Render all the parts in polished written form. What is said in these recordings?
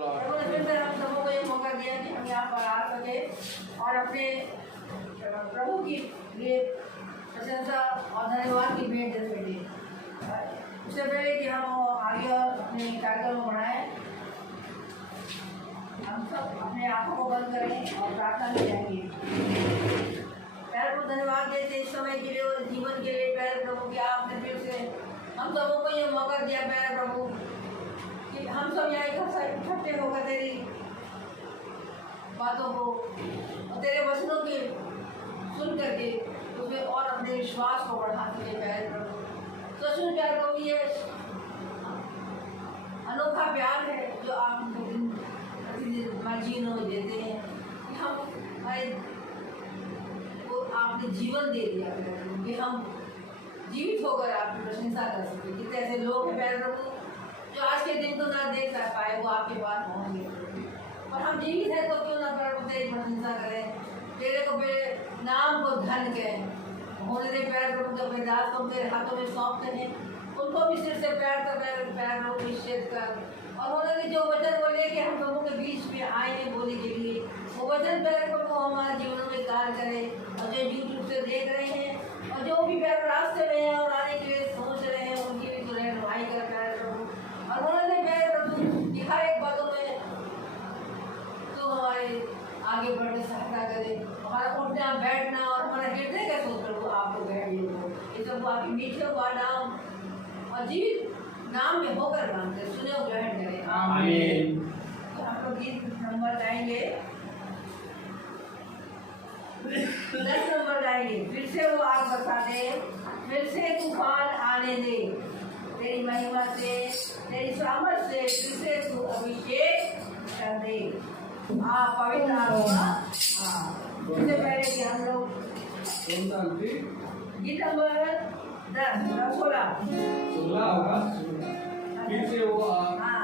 प्रभु ने फिर हम सबों को ये मौका दिया कि हम यहाँ पर आ सके और अपने प्रभु की लिए प्रशंसा और धन्यवाद की भेंट दे सके। उससे पहले कि हम आगे और अपने कार्यक्रम को बढ़ाएं, हम सब अपने आंखों को बंद करें और प्रार्थना में जाएंगे। प्यारे को धन्यवाद देते इस समय के लिए और जीवन के लिए। प्यारे प्रभु की आपने फिर से हम सबों को ये मौका दिया प्यारे प्रभु कि हम सब यहाँ इकट्ठे होकर तेरी बातों को और तेरे वचनों के सुन करके उसमें और अपने विश्वास को बढ़ा सके प्यारे प्रभु। तो सुन प्यारे प्रभु ये अनोखा प्यार है जो आप हमको हमारे जीवन में देते हैं कि हम हमारे को आपने जीवन दे दिया कि हम जीवित होकर आपकी प्रशंसा कर सके। कितने ऐसे लोग हैं प्यारे प्रभु जो आज के दिन को ना देख पाए, वो आपके पास पहुँच गए और हम जीवित हैं तो क्यों ना प्रभु तेरी प्रशंसा करें, तेरे को मेरे नाम को धन कहें। होने दे प्यारे प्रभु के अपने दास को तेरे हाथों में सौंपते हैं, उनको भी सिर से पैर तक पैर निश्चित कर और उन्होंने जो वचन वो लेके हम लोगों के बीच में आए हैं बोलने के लिए, वो वचन प्यारे प्रभु हमारे जीवनों में कार्य करे। और जो यूट्यूब से देख रहे हैं और जो भी प्यारे रास्ते में हैं और आने के लिए सोच रहे हैं, उनकी भी तो रहनुमाई कर प्यारे प्रभु। और उन्होंने प्यारे प्रभु दिखाए एक बातों में तो हमारे आगे बढ़ने सहायता करे, हमारा उठना बैठना और हमारा हृदय का सोच प्रभु आपको बैठिए हो। ये सब आपकी मीठे हुआ नाम और जीवित नाम में होकर मांगते सुने और ग्रहण करें। आमीन। तो हम लोग गीत नंबर गाएंगे 10 नंबर गाएंगे। फिर से वो आग बरसा दे, फिर से तूफान आने दे, तेरी महिमा से तेरी सामर्थ से फिर से तू अभिषेक कर दे। पवित्र आत्मा। इससे पहले कि हम लोग गीत नंबर 10 16 होगा, फिर से वो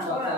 16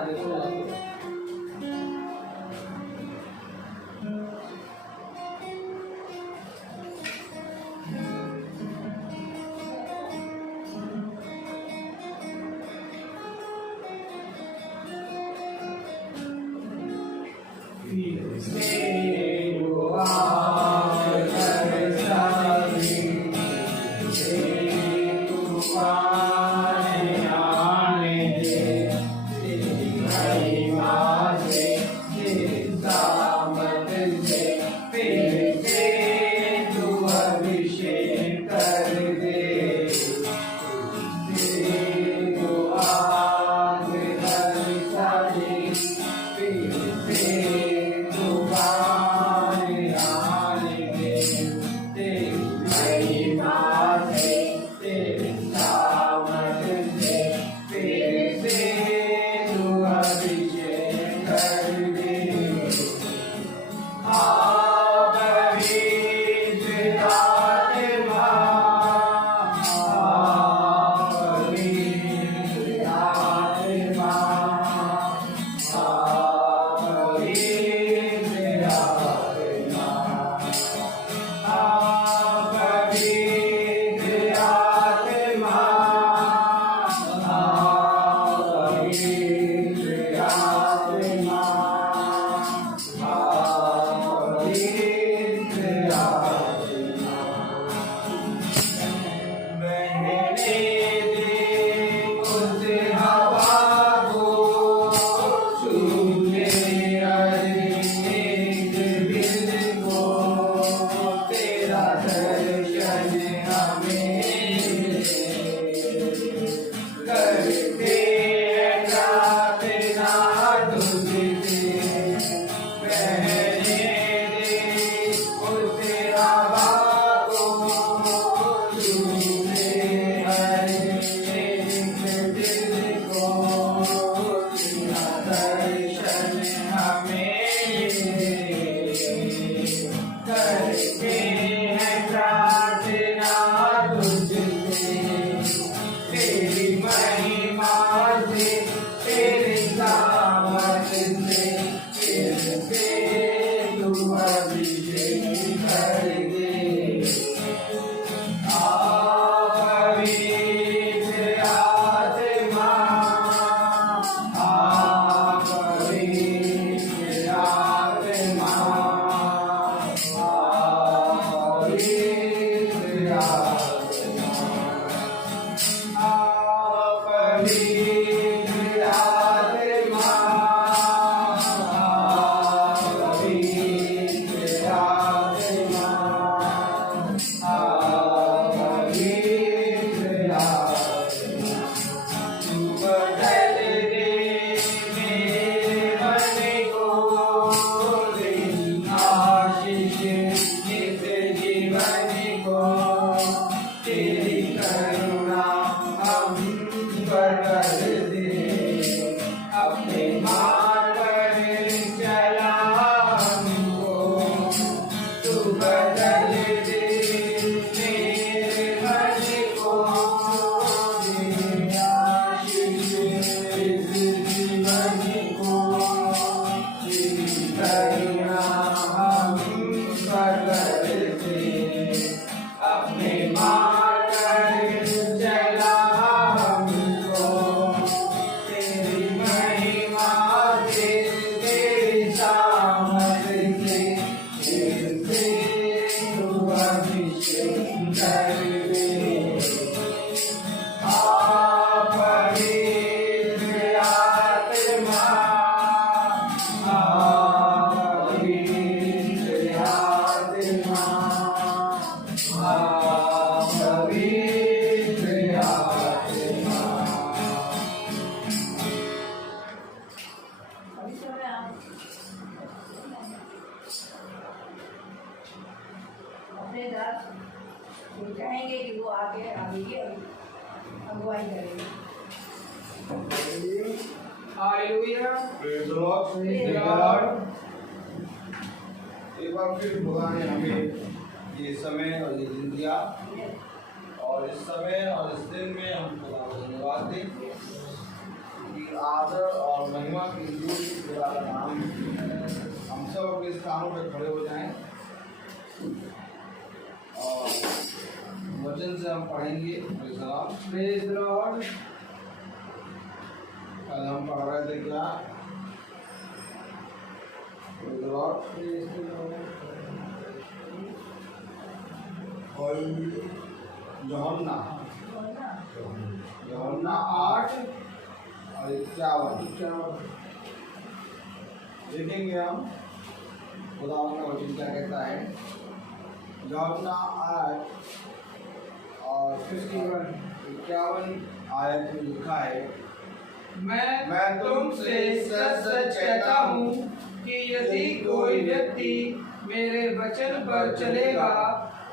Amen. सूबेदार वो चाहेंगे कि वो आगे आगे की अगुवाई करेंगे। Hallelujah, praise the Lord. Praise the Lord. एक बार फिर खुदा ने हमें ये समय और ये दिन दिया, और इस समय और इस दिन में हम खुदा को धन्यवाद दें कि आदर और महिमा के लिए खुदा का नाम। हम सब अपने स्थानों पर खड़े हो जाएं और वचन से हम पढ़ेंगे। Praise the Lord. कल हम पढ़ रहे थे क्या? Praise the Lord. Praise the Lord. और यूहन्ना 8 और 51 देखेंगे हम खुदा का वचन क्या कहता है। यूहन्ना 8 और 51 आयत में लिखा है, मैं तुमसे सच सच कहता हूँ कि यदि कोई व्यक्ति मेरे वचन पर चलेगा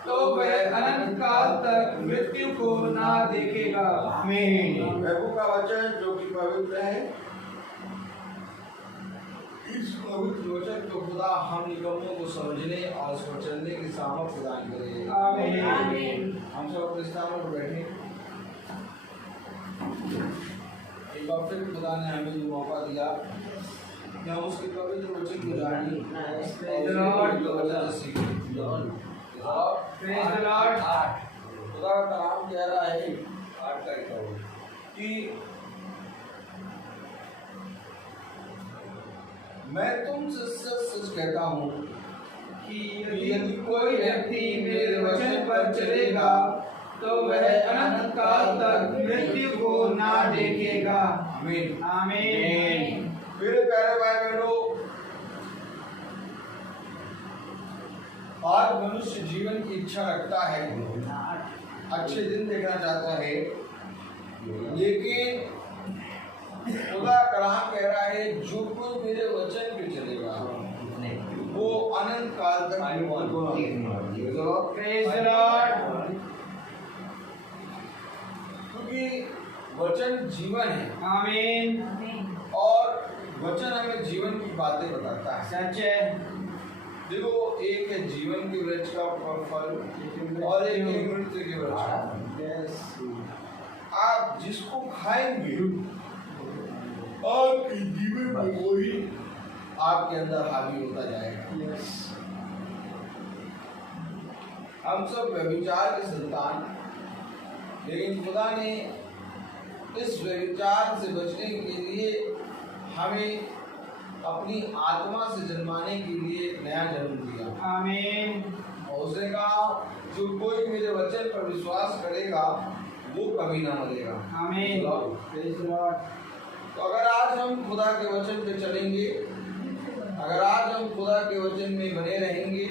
तो वह अनंत काल तक मृत्यु को ना देखेगा। आमीन। प्रभु का वचन जो कि पवित्र है, इस पवित्र वचन को खुदा हम निगमों को समझने और समझने की सामर्थ प्रदान करे। आमीन। हम सब अपने स्थानों पर बैठे। एक बार फिर खुदा ने हमें ये मौका दिया कि हम उसके पवित्र वचन को जाने और उसके वचन से सीखें। Praise the Lord. खुदा का कलाम कह रहा है 8 का कि मैं तुमसे सच सच कहता हूँ कि यदि कोई व्यक्ति मेरे वचन पर चलेगा तो वह अनंत काल तक मृत्यु को ना देखेगा। आमीन। आमीन। मेरे प्यारे भाई बहनों, आज मनुष्य जीवन की इच्छा रखता है, अच्छे दिन देखना चाहता है, लेकिन खुदा कलाम कह रहा है जो कोई मेरे वचन पे चलेगा वो अनंत काल तक प्रेज द लॉर्ड। क्योंकि वचन जीवन है आमीन। और वचन हमें जीवन की बातें बताता है। सच है। देखो, एक है जीवन के वृक्ष का फल और एक है मृत्यु के वृक्ष का। आप जिसको खाएंगे आपके जीवन में वही आपके अंदर हावी होता जाएगा। हम सब व्यभिचार के संतान, लेकिन खुदा ने इस व्यभिचार से बचने के लिए हमें अपनी आत्मा से जन्माने के लिए एक नया जन्म दिया। आमीन। और उसने कहा जो कोई मेरे वचन पर विश्वास करेगा वो कभी ना मरेगा। आमीन। Praise the Lord. तो अगर आज हम खुदा के वचन पे चलेंगे, अगर आज हम खुदा के वचन में बने रहेंगे,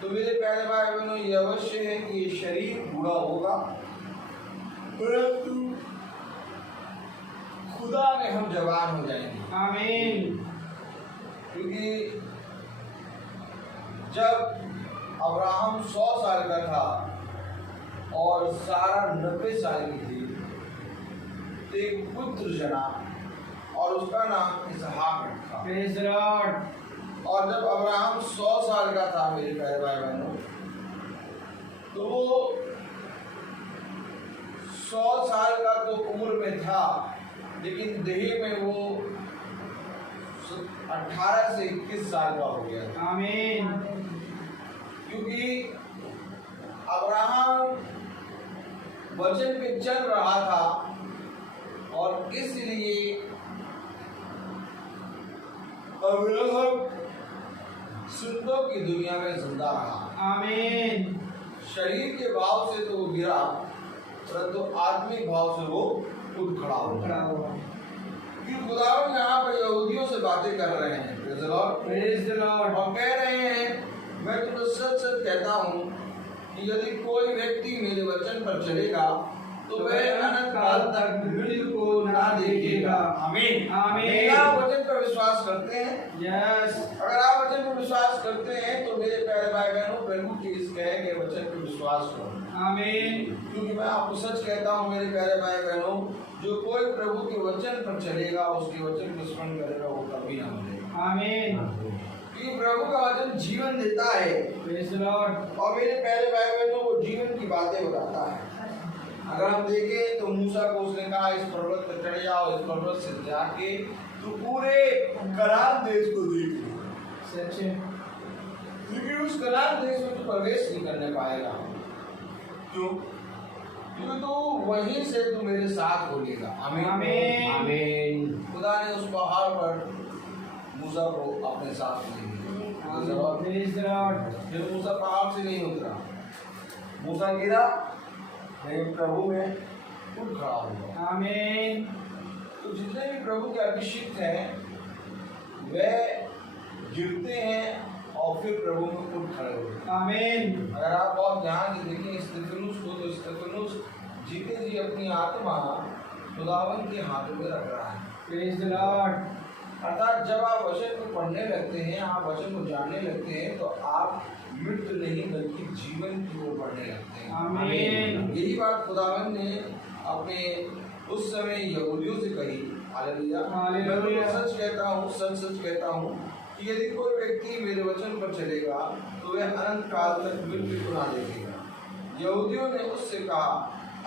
तो मेरे प्यारे भाई बहनों, ये अवश्य है कि ये शरीर बूढ़ा होगा, परंतु खुदा में हम जवान हो जाएंगे। आमीन। क्योंकि जब अब्राहम 100 साल का था और सारा 90 साल की थी, तो एक पुत्र जना और उसका नाम इसहाक रखा। Praise the Lord. और जब अब्राहम 100 साल का था मेरे प्यारे भाई बहनों, तो वो 100 साल का तो उम्र में था, लेकिन देह में वो 18 से 21 साल का हो गया था। आमीन। क्योंकि अब्राहम वचन पे चल रहा था और इसलिए अब्राहम सुंदरों की दुनिया में जिंदा रहा। आमीन। शरीर के भाव से तो वो गिरा, परंतु आत्मिक भाव से वो खुद खड़ा हुआ। क्योंकि खुदावंद यहाँ पर यहूदियों से बातें कर रहे हैं। Praise the Lord. Praise the Lord. और कह रहे हैं मैं तुमसे सच सच कहता हूँ कि यदि कोई व्यक्ति मेरे वचन पर चलेगा तो वह अनंत काल तक मृत्यु को ना देखेगा। आमीन। आमीन। आप वचन पर विश्वास करते हैं? यस। अगर आप वचन पर विश्वास करते हैं तो मेरे प्यारे भाई बहनों, प्रभु की इस कहे गए वचन पर विश्वास करो। आमीन। क्योंकि मैं आपको सच कहता हूँ मेरे प्यारे भाई बहनों, जो कोई प्रभु के वचन पर चलेगा, उसके वचन को स्मरण करेगा, वो कभी ना मरेगा। आमीन। क्योंकि प्रभु का वचन जीवन देता है। Praise the Lord. और मेरे प्यारे भाई बहनों, वो जीवन की बातें बताता है। अगर हम देखें तो मूसा को उसने कहा इस पर्वत पर चढ़ जाओ, इस पर्वत से जाके तो पूरे कनान देश को देख लो। सच है। क्योंकि उस कनान देश में तो प्रवेश नहीं करने पाएगा। क्यों? क्योंकि तो वहीं से तू मेरे साथ बोलेगा। आमीन। आमीन। आमीन। खुदा ने उस पहाड़ पर मूसा को अपने साथ ले लिया। Praise the Lord. फिर मूसा पहाड़ से नहीं उतरा, मूसा गिरा, लेकिन प्रभु में उठ खड़ा हुआ। आमीन। तो जितने भी प्रभु के अभिषिक्त हैं वे गिरते हैं और फिर प्रभु में उठ खड़े होते हैं। आमीन। अगर आप बहुत ध्यान से देखें स्तिफनुस को, तो स्तिफनुस जीते जी अपनी आत्मा खुदावन के हाथों में रख रहा है। Praise the Lord. अर्थात जब आप वचन को पढ़ने लगते हैं, आप वचन को जानने लगते हैं, तो आप मृत्यु नहीं बल्कि जीवन की ओर बढ़ने लगते हैं। आमीन। यही बात खुदावन ने अपने उस समय यहूदियों से कही। हालेलुया। हालेलुया। मैं सच कहता हूँ, सच कहता हूँ कि यदि कोई व्यक्ति मेरे वचन पर चलेगा तो वह अनंत काल तक मृत्यु को ना देखेगा। यहूदियों ने उससे कहा,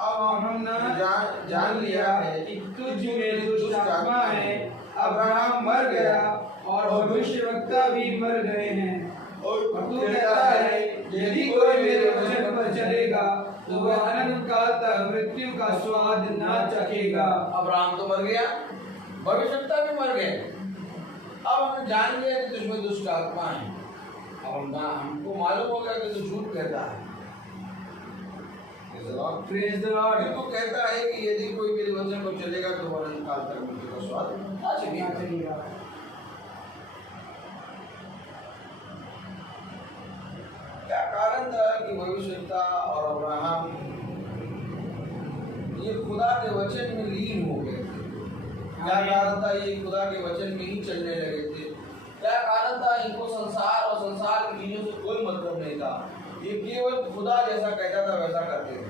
अब हमने जान लिया है कि तुझ में दुष्ट आत्मा है। अब्राहम मर गया और भविष्यवक्ता भी मर गए हैं, और तू कहता है यदि कोई मेरे वचन पर चलेगा तो वह अनंत काल तक मृत्यु का स्वाद ना चखेगा। अब्राहम तो मर गया, भविष्यवक्ता भी मर गए। अब हमने जान लिया कि तुझमें दुष्ट आत्मा है। अब हमको मालूम हो गया कि तू झूठ कहता है। Praise the Lord. तो कहता है कि यदि कोई मेरे वचन पर चलेगा तो वह अनंत काल तक मृत्यु का स्वाद ना चखेगा। क्या कारण था कि भविष्यवक्ता और अब्राहम ये खुदा के वचन में लीन हो गए थे? क्या कारण था ये खुदा के वचन में ही चलने लगे थे? क्या कारण था इनको संसार और संसार की चीजों से कोई मतलब नहीं था? ये केवल खुदा जैसा कहता था वैसा करते थे,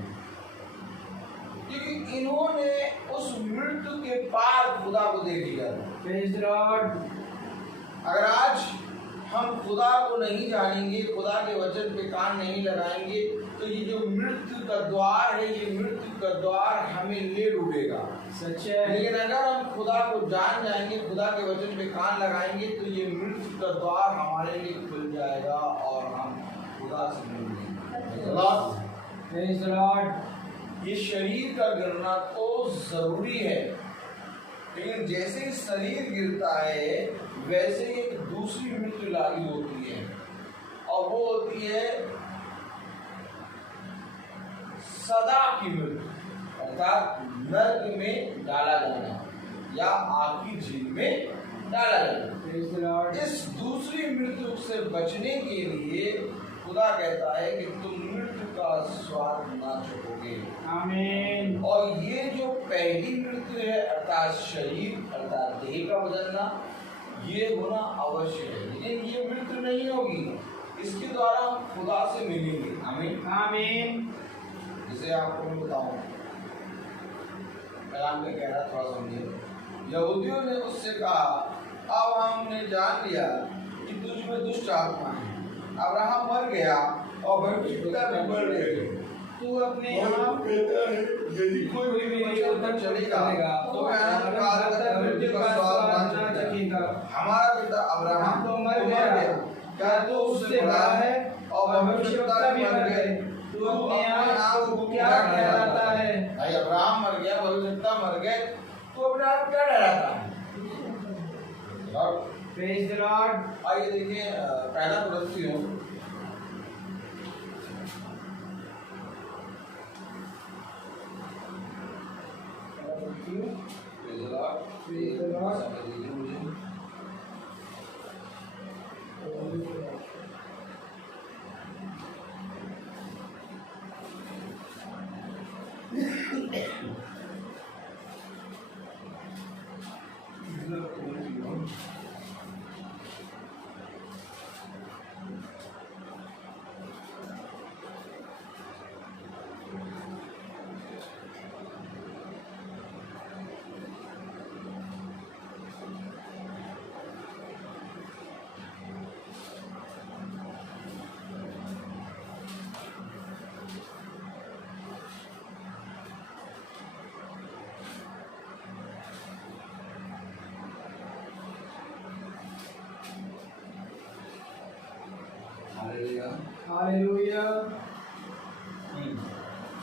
क्योंकि इन्होंने उस मृत्यु के पार खुदा को देख लिया था। Praise the Lord. अगर आज हम खुदा को नहीं जानेंगे, खुदा के वचन पे कान नहीं लगाएंगे, तो ये जो मृत्यु का द्वार है, ये मृत्यु का द्वार हमें ले डूबेगा। सच है। लेकिन अगर हम खुदा को जान जाएंगे, खुदा के वचन पे कान लगाएंगे, तो ये मृत्यु का द्वार हमारे लिए खुल जाएगा और हम खुदा से मिलेंगे। Praise the Lord. ये शरीर का गिरना तो जरूरी है, लेकिन जैसे ही शरीर गिरता है वैसे ही एक दूसरी मृत्यु लागू होती है, और वो होती है सदा की मृत्यु, अर्थात नरक में डाला जाना या आग की झील में डाला जाना। इस दूसरी मृत्यु से बचने के लिए खुदा कहता है कि तुम मृत्यु का स्वाद ना चखोगे। आमीन। और ये जो पहली मृत्यु है, अर्थात शरीर अर्थात देह का बदलना, ये होना अवश्य है, लेकिन ये मृत्यु नहीं होगी। इसके द्वारा हम खुदा से मिलेंगे। आमीन। आमीन। जिसे आपको मैं बताऊं, कलाम में कह रहा, थोड़ा समझिए। यहूदियों ने उससे कहा, अब हमने जान लिया कि तुझ में दुष्ट आत्मा है। अब्राहम मर गया और भविष्यवक्ता भी मर गए। तू अपने आप कहता है यदि कोई मेरे वचन पर चलेगा तो वह अनंत काल तक मृत्यु का स्वाद ना चखेगा। हमारा पिता अब्राहम तो मर गया, क्या तो उससे बड़ा है, और भविष्यवक्ता भी मर गए। तू अपने आप को क्या कहलाता है? भाई अब्राहम मर गया, भविष्यवक्ता मर गए, तो अपने आप क्या डराता है? Praise the Lord. आइए देखिए पहला कुरिन्थियों हालेलुया।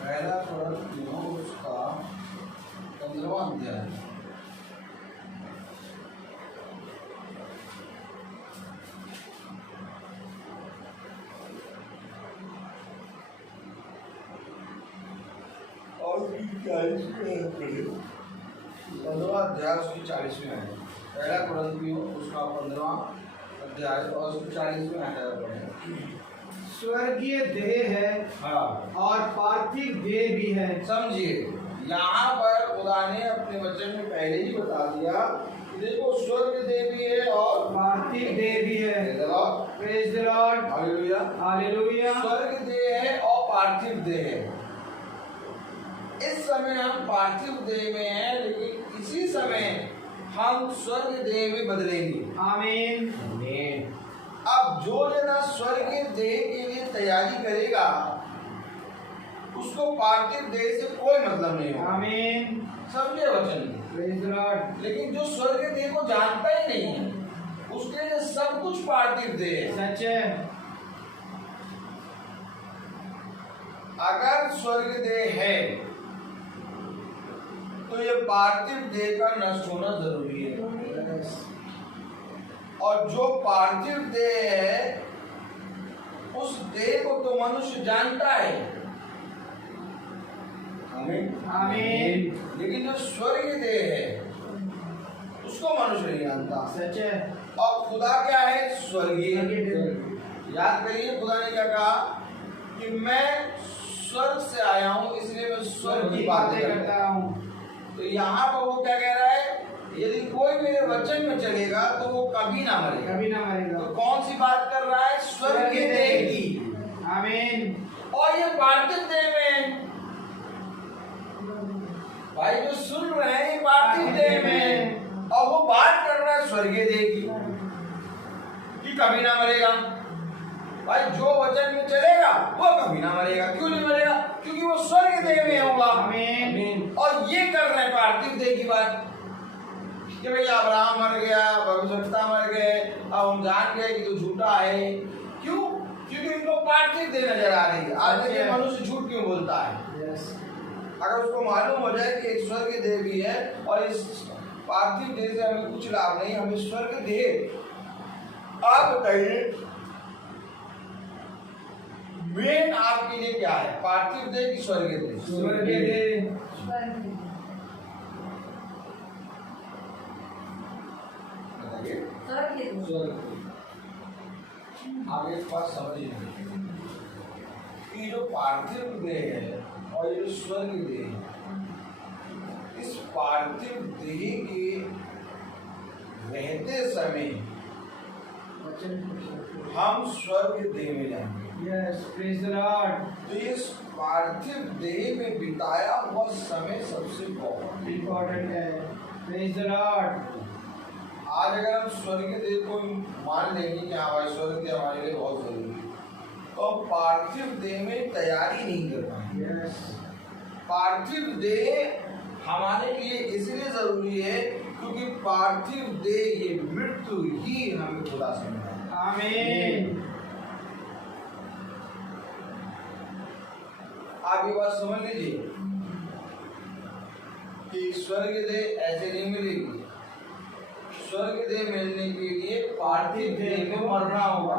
पहला कोरिन्थियों उसका 15वां अध्याय। और 15वां अध्याय उसकी 40वीं आयत। पहला कोरिन्थियों उसका 15वां अध्याय और उसकी 40वीं आयत पढ़े। स्वर्गीय देह है हाँ, और पार्थिव देह भी है। समझिए यहाँ पर खुदा ने अपने वचन में पहले ही बता दिया कि देखो स्वर्ग देह भी है और पार्थिव देह भी है। Praise the Lord. Hallelujah. Hallelujah. स्वर्ग देह है और पार्थिव देह है। इस समय हम पार्थिव देह में हैं, लेकिन इसी समय हम स्वर्ग देह में बदलेंगे। आमीन। अब जो जना स्वर्गीय देह के लिए तैयारी करेगा उसको पार्थिव देह से कोई मतलब नहीं होगा। आमीन। समझे वचन। Praise the Lord. लेकिन जो स्वर्गीय देह को जानता ही नहीं है उसके लिए सब कुछ पार्थिव देह है। सच है। अगर स्वर्ग देह है तो ये पार्थिव देह का नष्ट होना जरूरी है। और जो पार्थिव देह है उस देह को तो मनुष्य जानता है। आमीन। आमीन। लेकिन जो स्वर्गीय देह है उसको मनुष्य नहीं जानता। सच है। और खुदा क्या है? स्वर्गीय। याद करिए खुदा ने क्या कहा कि मैं स्वर्ग से आया हूँ इसलिए मैं स्वर्ग की बातें करता हूँ। तो यहाँ पर वो क्या कह रहा है? यदि कोई मेरे वचन में चलेगा तो वो कभी ना मरेगा। कभी ना मरेगा। तो कौन सी बात कर रहा है? स्वर्ग के देह की। आमीन। और ये पार्थिव देह में भाई जो सुन रहे हैं ये पार्थिव देह में, और वो बात कर रहा है स्वर्गीय देह की कि कभी ना मरेगा। भाई जो वचन में चलेगा वो कभी ना मरेगा। क्यों नहीं मरेगा? क्योंकि वो स्वर्गीय देह में होगा। आमीन। और ये कर रहे हैं पार्थिव देह की बात कि भाई अब्राहम मर गया, भविष्यवक्ता मर गए, अब हम जान गए कि तो झूठा है। क्यों? क्योंकि इनको पार्थिव देह नजर आ रही है। आज देखिए मनुष्य झूठ क्यों बोलता है? अगर उसको मालूम हो जाए कि एक स्वर्ग देह भी है और इस पार्थिव देह से हमें कुछ लाभ नहीं, हमें स्वर्ग देह। आप बताइए मेन आपके लिए क्या है? पार्थिव देह की स्वर्गीय देह? स्वर्गीय देह। आप एक बात समझिए कि जो पार्थिव देह है और ये जो स्वर्ग देह है, इस पार्थिव देह के रहते समय हम स्वर्ग देह में जाएंगे। Yes, praise the Lord. तो इस पार्थिव देह में बिताया हुआ समय सबसे बहुत इम्पोर्टेंट है। Praise the Lord. आज अगर हम स्वर्ग देह को मान लेंगे कि हाँ भाई स्वर्ग देह हमारे लिए बहुत जरूरी है, तो हम पार्थिव देह में तैयारी नहीं कर पाएंगे। यस। पार्थिव देह हमारे लिए इसलिए जरूरी है क्योंकि पार्थिव देह ये मृत्यु ही हमें खुदा से मिला। आमीन। आप ये बात समझ लीजिए कि स्वर्ग देह ऐसे नहीं मिलेगी। स्वर्ग देह मिलने के लिए पार्थिव देह में मरना होगा,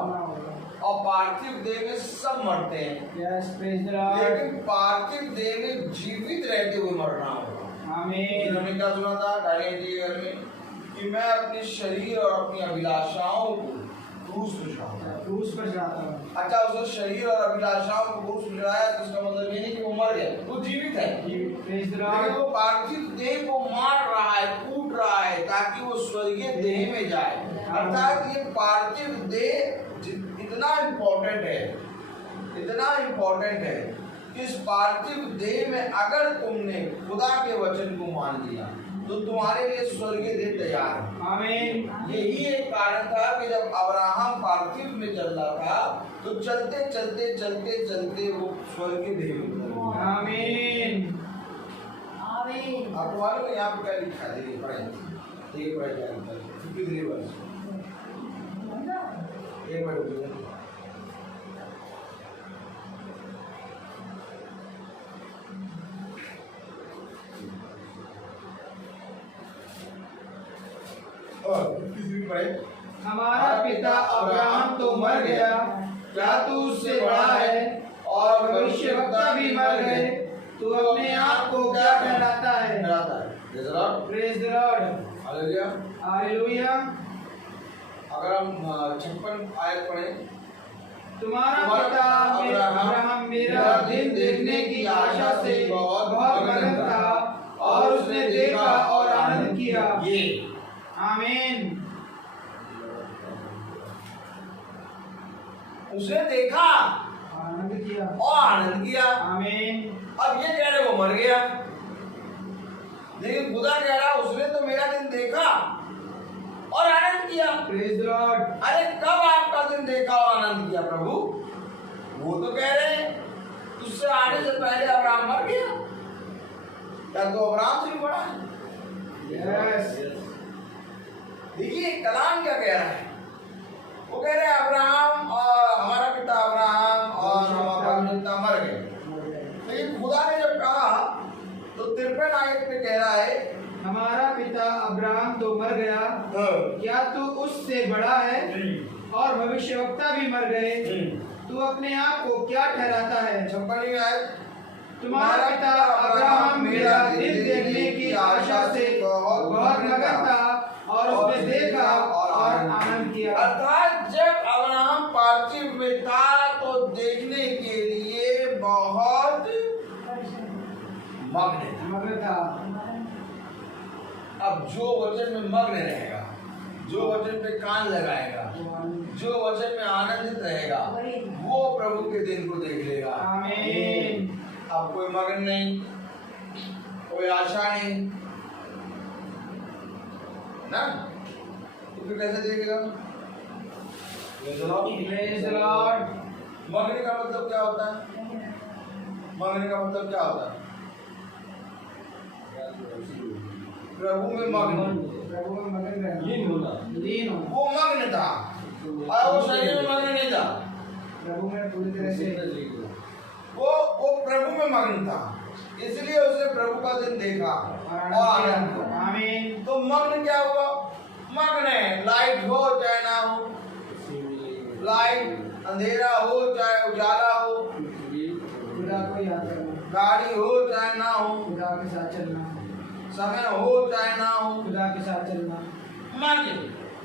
और पार्थिव देह में सब मरते हैं। Yes, praise the Lord. लेकिन पार्थिव देह में जीवित रहते हुए मरना होगा। आमीन। उन्होंने क्या सुना था डायरेक्ट के घर में कि मैं अपने शरीर और अपनी अभिलाषाओं को क्रूस पर चढ़ाऊंगा। क्रूस पर चढ़ाता हूँ। अच्छा, उसने शरीर और अभिलाषाओं को क्रूस पर चढ़ाया तो इसका मतलब ये नहीं कि वो मर गया, वो जीवित है। प्रेज द लेकिन लॉर्ड। वो पार्थिव देह को मार रहा है, कूट रहा है ताकि वो स्वर्गीय देह में जाए। अर्थात ये पार्थिव देह इतना इम्पोर्टेंट है, इतना इम्पोर्टेंट है कि इस पार्थिव देह में अगर तुमने खुदा के वचन को मान लिया तो तुम्हारे लिए स्वर्गीय देह तैयार है। आमीन। यही एक कारण था कि जब अब्राहम पार्थिव में चल रहा था तो चलते चलते चलते चलते वो स्वर्गीय देह में उतर गया। आमीन। आमीन। आपको मालूम है यहाँ पे क्या लिखा है? देखिए पढ़ें, देखिए पढ़े क्या लिखा है। कितनी वर्ष? एक मिनट रुकिए। पढ़े। हमारा पिता अब्राहम तो मर गया, क्या तू उससे बड़ा है? और भविष्यवक्ता भी मर गए, तू अपने आप को क्या ठहराता है? Praise the Lord, hallelujah. अगर हम 56 आयत पढ़ें, तुम्हारा पिता अब्राहम मेरा दिन देखने की आशा से बहुत मगन था, और उसने देखा और आनंद किया। ये आमीन। उसने देखा आनंद किया और आनंद किया। आमीन। अब ये कह रहे वो मर गया, लेकिन खुदा कह रहा उसने तो मेरा दिन देखा और आनंद किया। Praise the Lord. अरे कब आपका दिन देखा और आनंद किया प्रभु? वो तो कह रहे हैं तुझसे आने से पहले अब्राहम मर गया, क्या तो अब्राहम से भी बड़ा है? यस। देखिए कलाम क्या कह रहा है, वो कह रहे हैं अब्राहम और हमारा पिता अब्राहम और हमारा पिता मर गए। लेकिन खुदा ने जब कहा तो 53 आयत में कह रहा है हमारा पिता अब्राहम तो मर गया, क्या तू उससे बड़ा है? और भविष्यवक्ता भी मर गए, तू अपने आप को क्या ठहराता है? 56 आयत, तुम्हारा पिता अब्राहम मेरा दिन देखने की आशा से बहुत मगन था, और उसने देखा और आनंद किया। अर्थात जब अब्राहम पार्थिव में था तो देखने के लिए बहुत मग्न था। अब जो वचन में मग्न रहेगा, जो वचन पे कान लगाएगा, जो वचन में आनंदित रहेगा, वो प्रभु के दिन को देख लेगा। आमीन। अब कोई मग्न नहीं, कोई आशा नहीं ना, तो फिर कैसे देखेगा? Praise the Lord. मग्न का मतलब क्या होता है? मग्न का मतलब क्या होता है? प्रभु में मग्न, प्रभु में मगन रहना, लीन होना। वो मग्न था और वो शरीर में मग्न नहीं था, प्रभु में पूरी तरह से वो प्रभु में मग्न था, इसलिए उसने प्रभु का दिन देखा और आनंद किया। आमीन। तो मग्न क्या हुआ? मग्न है, लाइट हो चाहे ना हो, लाइट अंधेरा हो चाहे उजाला हो, खुदा को याद करना, गाड़ी हो चाहे ना हो, खुदा के साथ चलना, समय हो चाहे ना हो, खुदा के साथ चलना, मग्न,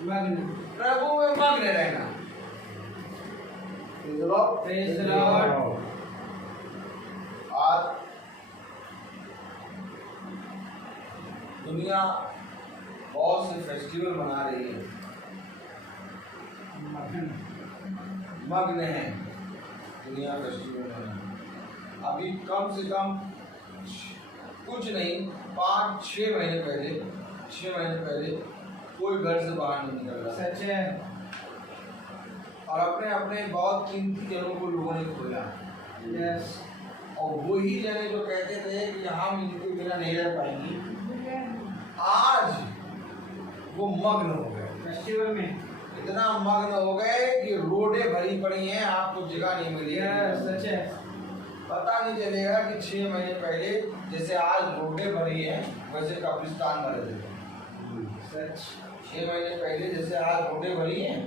मग्न, प्रभु में मग्न रहना। Praise the Lord. आज दुनिया बहुत से फेस्टिवल मना रही है, मग्न है दुनिया फेस्टिवल मना। अभी कम से कम कुछ नहीं 5-6 महीने पहले, 6 महीने पहले कोई घर से बाहर नहीं निकल रहा। सच है। और अपने अपने बहुत कीमती जगहों को लोगों ने खोला। यस। और वही जगह जो कहते थे कि हम इनके बिना नहीं रह पाएंगे, आज वो मग्न हो गए फेस्टिवल में, इतना मग्न हो गए कि रोडें भरी पड़ी हैं, आपको जगह नहीं मिली। सच है। पता नहीं चलेगा कि 6 महीने पहले जैसे आज रोडें भरी हैं वैसे कब्रिस्तान भरे थे। सच। 6 महीने पहले जैसे आज रोडें भरी हैं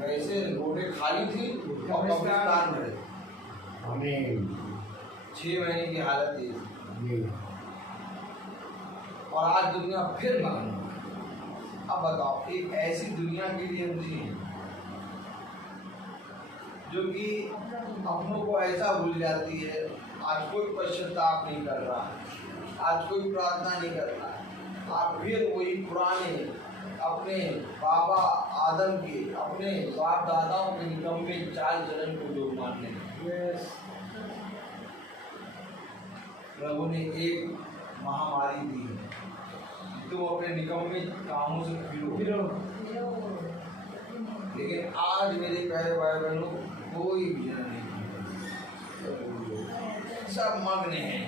वैसे रोडें खाली थी और कब्रिस्तान भरे। आमीन। 6 महीने की हालत थी और आज दुनिया फिर मग्न हो गई। अब बताओ, एक ऐसी दुनिया के लिए हम जिए जो कि अपनों को ऐसा भूल जाती है। आज कोई पश्चाताप नहीं कर रहा है, आज कोई प्रार्थना नहीं कर रहा है। आप फिर वही पुराने अपने बाबा आदम के, अपने बाप दादाओं के निकम्मे चाल चलन को जो मानने लगे। प्रभु ने एक महामारी दी है, तो अपने निकम्मे कामों से फिरो। लेकिन आज मेरे प्यारे भाई बहनों कोई विजन नहीं, सब मग्न हैं,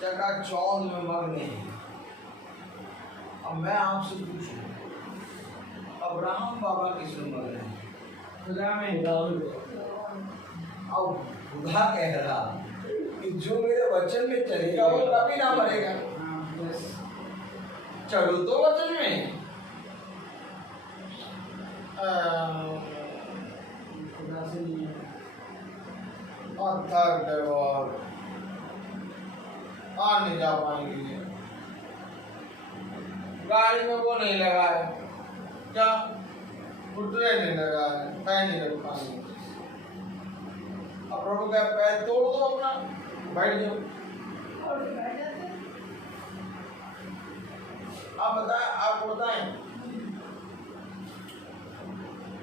चकाचौंध में मग्न हैं। अब मैं आपसे पूछूं, अब्राहम बाबा किसमें मग्न है? खुदा में। अब खुदा कह रहा कि जो मेरे वचन में चलेगा वो कभी ना मरेगा। चलो तो वचन में, खुदा से नहीं है। और थक गए और आ नहीं जा पाएंगे। गाड़ी में वो नहीं लगा है, क्या घुटने नहीं लगा है, पैर नहीं रख पाएंगे। अब प्रभु का पैर तोड़ दो अपना, बैठ जाओ। और बैठ जाते हैं। आप बताएं, आपको बताएं,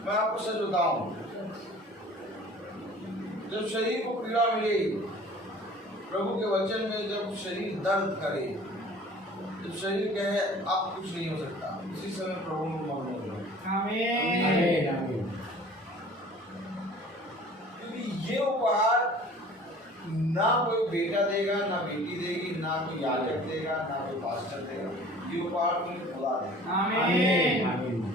मैं आपको सच बताऊं, जब शरीर को पीड़ा मिले, प्रभु के वचन में जब शरीर दर्द करे, जब शरीर कहे अब कुछ नहीं हो सकता, इसी समय प्रभु में मग्न हो जाओ। आमीन। क्योंकि ये उपहार ना कोई बेटा देगा, ना बेटी देगी, ना कोई याजक देगा, ना कोई पास्टर देगा, ये उपहार तुम्हें खुदा देगा। आमीन।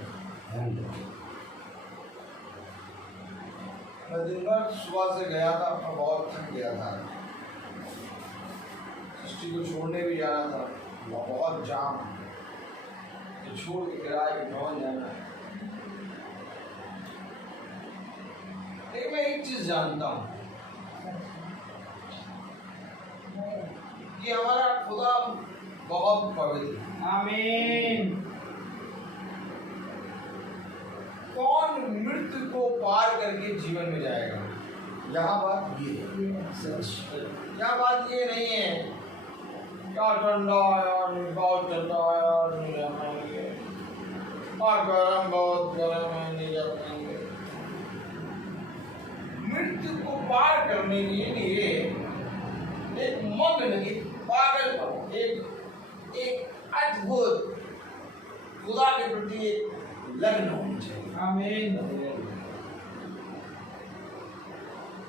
मैं दिन भर सुबह से गया था, मैं बहुत थक गया था, सृष्टि को छोड़ने भी जाना था, बहुत जाम, तो छोड़ के किराए पे पहुंच जाना है। लेकिन मैं एक चीज जानता हूँ कि हमारा खुदा बहुत पवित्र है। आमीन। कौन मृत्यु को पार करके जीवन में जाएगा? यहाँ बात ये है, यहाँ बात ये नहीं है क्या ठंडा है और बहुत ठंडा है और नहीं जा पाएंगे, और गर्म बहुत गर्म है नहीं जा पाएंगे। मृत्यु को पार करने के लिए एक मग्न, एक पागलपन, एक अद्भुत खुदा के प्रति एक लगन होनी चाहिए। आमीन।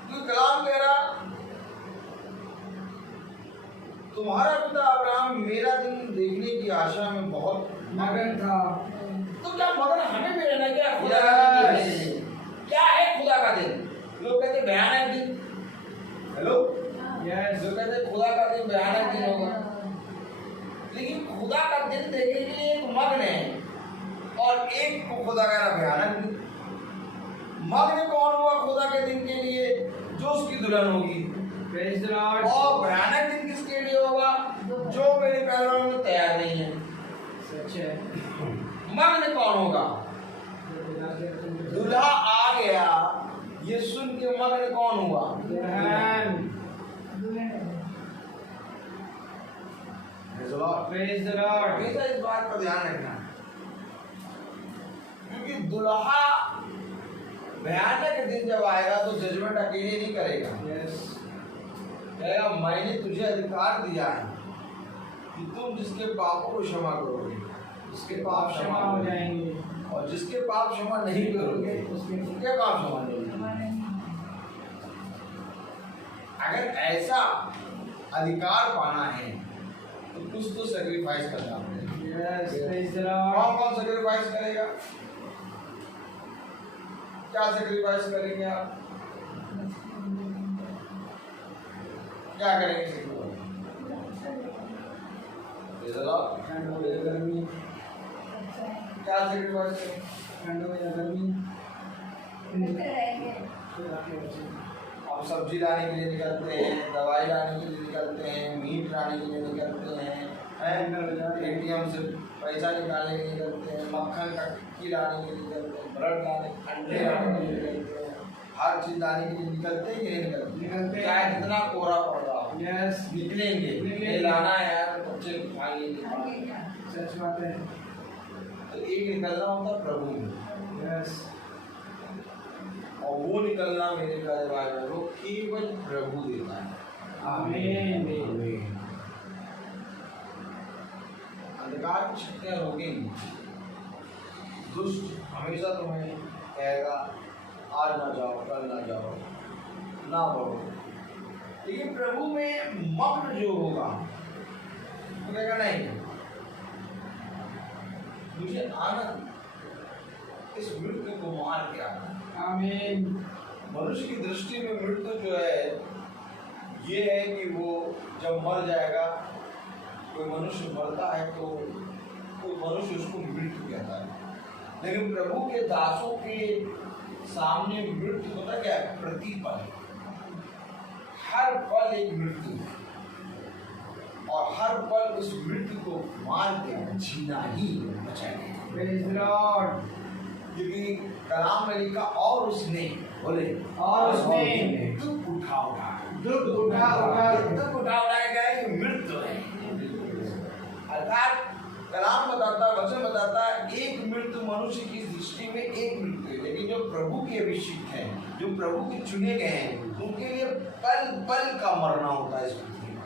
तो कलाम कह रहा, तुम्हारा पिता अब्राहम मेरा दिन देखने की आशा में बहुत मगन था। तो क्या मगन हमें भी रहना? क्या खुदा का दिन? क्या है खुदा का दिन? लोग कहते भयानक दिन। Hello, yes. जो कहते खुदा का दिन भयानक दिन होगा, लेकिन खुदा का दिन देखने के लिए एक मग्न है और एक को खुदा कह रहा भयानक दिन। मग्न कौन हुआ खुदा के दिन के लिए? जो उसकी दुल्हन होगी। Praise the Lord. और भयानक दिन किसके लिए होगा? जो मेरे पहलवान में तैयार नहीं है। सच है। मग्न कौन होगा? दूल्हा आ गया, ये सुन के मग्न कौन हुआ? दुल्हन। Praise the Lord. हमेशा इस बात का ध्यान रखना, क्योंकि दूल्हा भयानक दिन जब आएगा तो जजमेंट अकेले नहीं करेगा। यस। कहेगा मैंने तुझे अधिकार दिया है कि तुम जिसके पापों को क्षमा करोगे, जिसके पाप क्षमा हो जाएंगे, और जिसके पाप क्षमा नहीं करोगे उसके पाप क्षमा नहीं होंगे। अगर ऐसा अधिकार पाना है तो कुछ तो सैक्रिफाइस करना पड़ेगा। यस। Praise the Lord. कौन कौन सैक्रिफाइस करेगा? क्या सैक्रिफाइस करेंगे आप? क्या करेंगे सैक्रिफाइस? ठंड हो या गर्मी, क्या सैक्रिफाइस करेंगे? ठंड हो या गर्मी, बैठे रहेंगे। हम सब्जी लाने के लिए निकलते हैं, दवाई लाने के लिए निकलते हैं, मीट लाने के लिए निकलते हैं, एटीएम से पैसा निकालने के लिए निकलते हैं, मक्खन का टिक्की लाने के लिए निकलते हैं, ब्रेड लाने, अंडे लाने के लिए निकलते हैं, हर चीज लाने के लिए निकलते हैं कि नहीं निकलते? चाहे कितना कोहरा पड़ रहा हो, यस। निकलेंगे। ये लाना है यार, बच्चे खाएंगे। सच बात है। तो एक निकलना होता है प्रभु में, यस। और वो निकलना मेरे प्यारे भाई वो केवल प्रभु देता है। आमीन। अंधकार की शक्तियां रोकेंगी, दुष्ट हमेशा तुम्हें कहेगा आज ना जाओ, कल ना जाओ, ना बढ़ो। लेकिन प्रभु में मग्न जो होगा वो कहेगा नहीं, मुझे आनंद इस मृत्यु को मार के आना। आमीन। मनुष्य की दृष्टि में मृत्यु जो है ये है कि वो जब मर जाएगा, कोई मनुष्य मरता है तो कोई मनुष्य उसको मृत्यु कहता है। लेकिन प्रभु के दासों के सामने मृत्यु होता क्या है? प्रतिपल, हर पल एक मृत्यु है और हर पल उस मृत्यु को मार के जीना ही बचाएगा। Praise the Lord. क्योंकि कलाम में लिखा और उसने बोले और उसने दुख उठा गया ये मृत्यु है। अर्थात कलाम बताता, वचन बताता है एक मृत्यु मनुष्य की दृष्टि में एक मृत्यु है, लेकिन जो प्रभु के अभिषिक्त हैं, जो प्रभु के चुने गए हैं, उनके लिए पल पल का मरना होता है इस पृथ्वी में।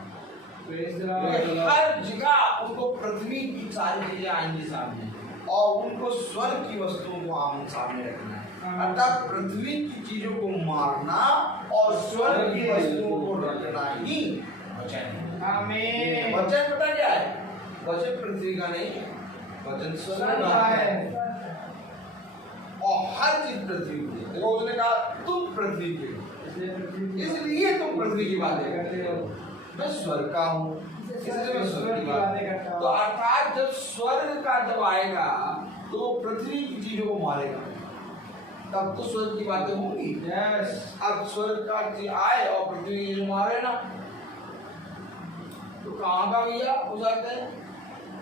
हर जगह उनको पृथ्वी की सारी चीजें आएंगी सामने और उनको स्वर्ग की वस्तुओं को आमने सामने रखना है। अर्थात पृथ्वी की चीजों को मारना और स्वर्ग की वस्तुओं को रखना ही वचन है। आमीन। वचन पता क्या है? वचन पृथ्वी का नहीं, वचन स्वर्ग का है और हर चीज पृथ्वी की है। देखो उसने कहा तुम पृथ्वी के, इसलिए तुम पृथ्वी की बातें करते हो। मैं स्वर्ग का हूँ, इसलिए मैं स्वर्ग की बातें करता हूँ। तो अर्थात जब स्वर्ग का जब आएगा तो पृथ्वी की चीजों को मारेगा, तब तो स्वर्ग की बातें होंगी। अब स्वर्ग का चीज आए और पृथ्वी की चीज मारे ना, तो कहाँ का भैया हो जाते हैं।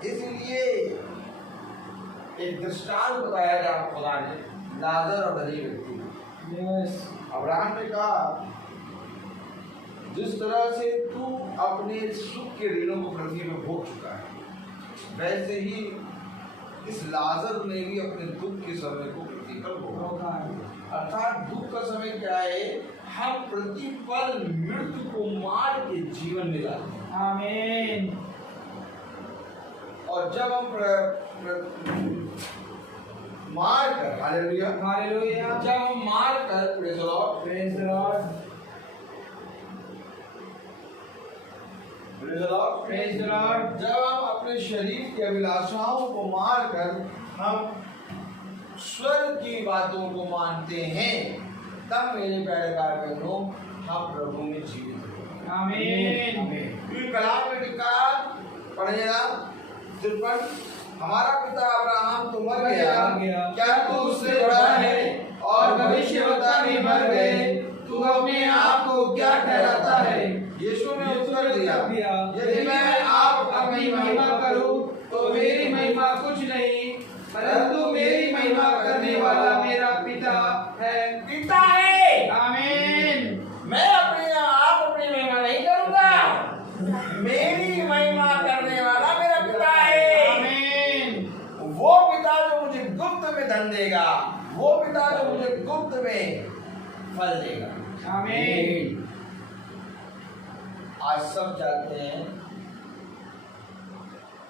इसलिए एक दृष्टांत बताया जा खुदा ने लाजर और धनी व्यक्ति। अब्राहम ने कहा जिस तरह से तू अपने सुख के ऋणों को पृथ्वी में भोग चुका है, वैसे ही इस लाजर ने भी अपने दुख के समय को पृथ्वी पर भोगा। अर्थात दुख का समय क्या है? हम प्रतिपल मृत्यु को मार के जीवन में लाते हैं। आमीन। और जब हम मार कर, हालेलुया हालेलुया, जब हम मार कर, praise the Lord, praise the Lord, praise the Lord, praise the Lord, जब हम अपने शरीर की अभिलाषाओं को मार कर हम स्वर्ग की बातों को मानते हैं, तब मेरे प्यारे भाई बहनों हम प्रभु में जीवित हैं। आमीन। क्योंकि कलाम में लिखा, पढ़िए ना 53, हमारा पिता अब्राहम तो मर गया, क्या तू उससे बड़ा है? और भविष्यवक्ता भी मर गए, तू अपने आप को क्या ठहराता है? यीशु ने उत्तर दिया, यदि मैं आप अपनी महिमा करूं तो मेरी महिमा कुछ नहीं, परंतु मेरी महिमा करने वाला मेरा पिता है। पिता है। आमीन। मैं अपने आप अपनी महिमा नहीं करूंगा, मेरी महिमा करने वाला मेरा पिता है। आमीन। वो पिता जो मुझे गुप्त में धन देगा, वो पिता जो मुझे गुप्त में फल देगा। आमीन। आज सब चाहते हैं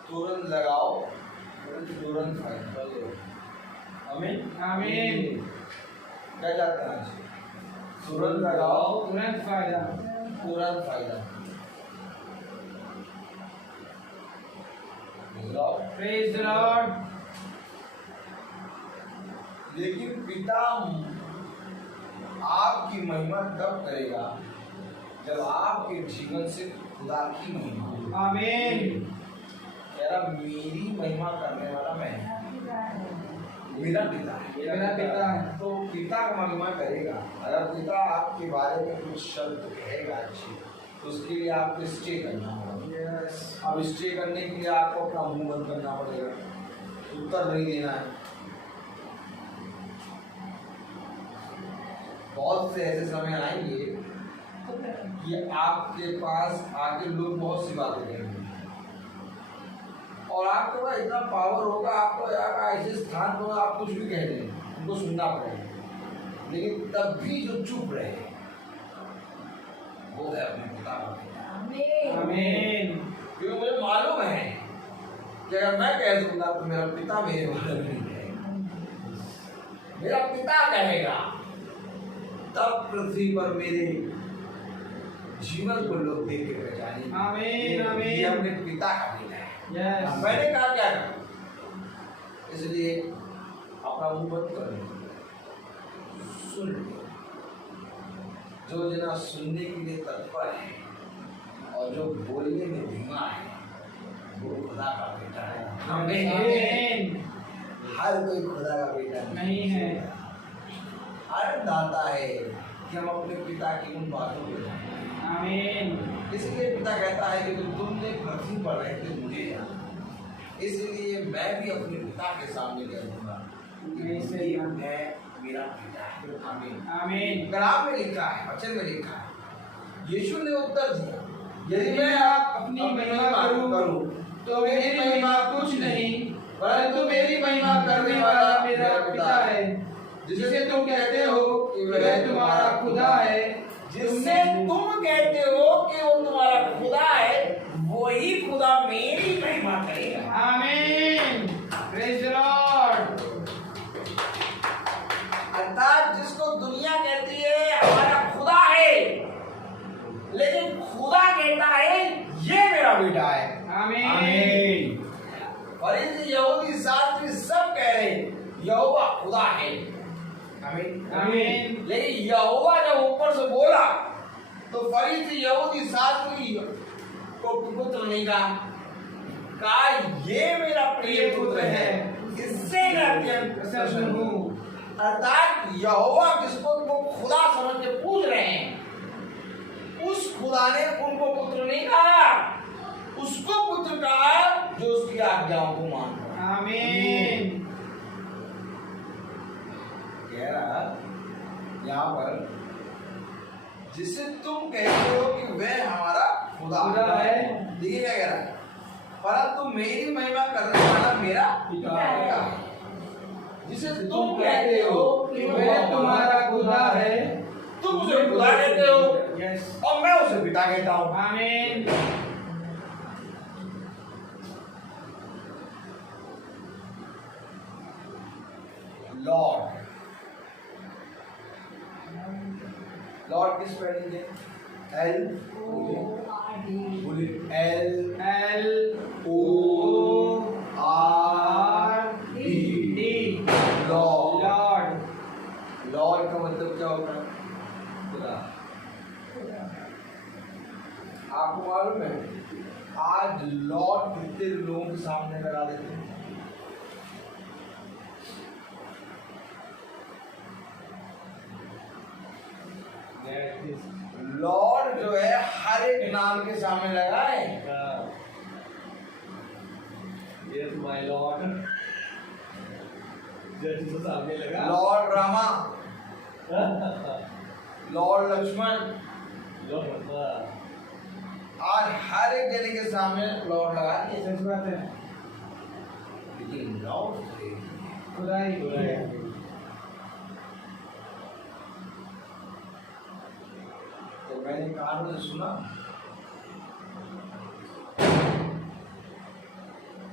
तुरंत लगाओ, तुरंत फायदा लो। आमीन। आमीन। क्या चाहते हैं आज? तुरंत लगाओ, तुरंत फायदा, तुरंत फायदा। Praise the Lord. लेकिन पिता आपकी महिमा तब करेगा जब आपके जीवन से खुदा की महिमा हो। आमीन। कह रहा मेरी महिमा करने वाला मैं, मेरा पिता है, मेरा पिता है। तो पिता का महिमा करेगा। अगर पिता आपके बारे में कुछ शब्द कहेगा अच्छी, तो उसके लिए आपको स्टे करना होगा। अब स्टे करने के लिए आपको अपना मुंह बंद करना पड़ेगा, उत्तर नहीं देना है। बहुत से ऐसे समय आएंगे कि आपके पास आके लोग बहुत सी बातें करेंगे और आपके पास इतना पावर होगा, आपको ऐसे स्थान पर आप कुछ भी कह दें, उनको सुनना पड़ेगा। लेकिन तब भी जो चुप रहे वो है अपने पिता का। आमीन। क्योंकि मुझे मालूम है कि अगर मैं कह दूंगा तो मेरा पिता मेरे बारे में नहीं कहेगा, मेरा पिता कहेगा, तब पृथ्वी पर मेरे जीवन को लोग देख के पहचानेंगे। आमीन। आमीन। ये अपने पिता का बेटा है। यस। मैंने कहा क्या करूं? इसलिए अपना मुंह बंद कर लो, सुन लो। जो जना सुनने के लिए तत्पर है और जो बोलने में धीमा है, वो खुदा का बेटा है। आमीन। हर कोई खुदा का बेटा नहीं है। हर दाता है कि हम अपने पिता की उन बातों को जानें। आमीन। इसलिए पिता कहता है कि तुमने पृथ्वी पर रहते मुझे जाना, इसलिए मैं भी अपने पिता के सामने कह दूंगा मैं मेरा पिता है। आमीन आमीन। कलाम में लिखा है, वचन में लिखा है। यीशु ने उत्तर दिया, यदि मैं अपनी महिमा करूं तो मेरी महिमा कुछ नहीं, परंतु मेरी महिमा करने वाला मेरा पिता है, जिसे तुम कहते हो कि वह तुम्हारा खुदा है। जिससे तुम कहते हो कि वो तुम्हारा खुदा है, वही खुदा मेरी महिमा करेगा। आमीन। Praise the Lord. अर्थात जिसको दुनिया कहती है हमारा खुदा है, लेकिन खुदा कहता है ये मेरा बेटा है। आमीन। फरीसी यहूदी शास्त्री सब कह रहे यहोवा खुदा है। आमीन आमीन। लेकिन यहोवा जब ऊपर से बोला तो फरीसी यहूदी शास्त्री को पुत्र नहीं कहा ये मेरा प्रिय पुत्र है, इससे मैं अत्यंत प्रसन्न हूँ। अर्थात यहोवा जिसको वो खुदा समझ के पूछ रहे हैं, उस खुदा ने उनको पुत्र नहीं कहा, उसको पुत्र कहा जो उसकी आज्ञाओं को मानता है। आमीन। कह रहा यहाँ पर जिसे तुम कहते हो कि वह हमारा खुदा है। देखिए क्या कह रहा है, परंतु मेरी महिमा करने वाला मेरा पिता है। जिसे तुम कहते हो कि वह तुम्हारा खुदा है। तुम उसे खुदा कहते हो यस। और मैं उसे पिता कहता हूँ। आमीन। लॉर्ड, लॉर्ड किस स्पेलिंग है? L L L O R D. Lord. Lord. Lord का मतलब क्या होता है? खुदा। आपको मालूम है आज लॉर्ड कितने लोगों के सामने लगा देते हैं? लॉर्ड जो है हर एक नाम के सामने लगा है। Yes, my Lord. जैसे सामने लगा। लॉर्ड रामा, लॉर्ड लक्ष्मण, और हर एक जने के सामने लॉर्ड लगा है। सच बात है। लेकिन लॉर्ड खुदा ही खुदा है। तो मैंने कानों से सुना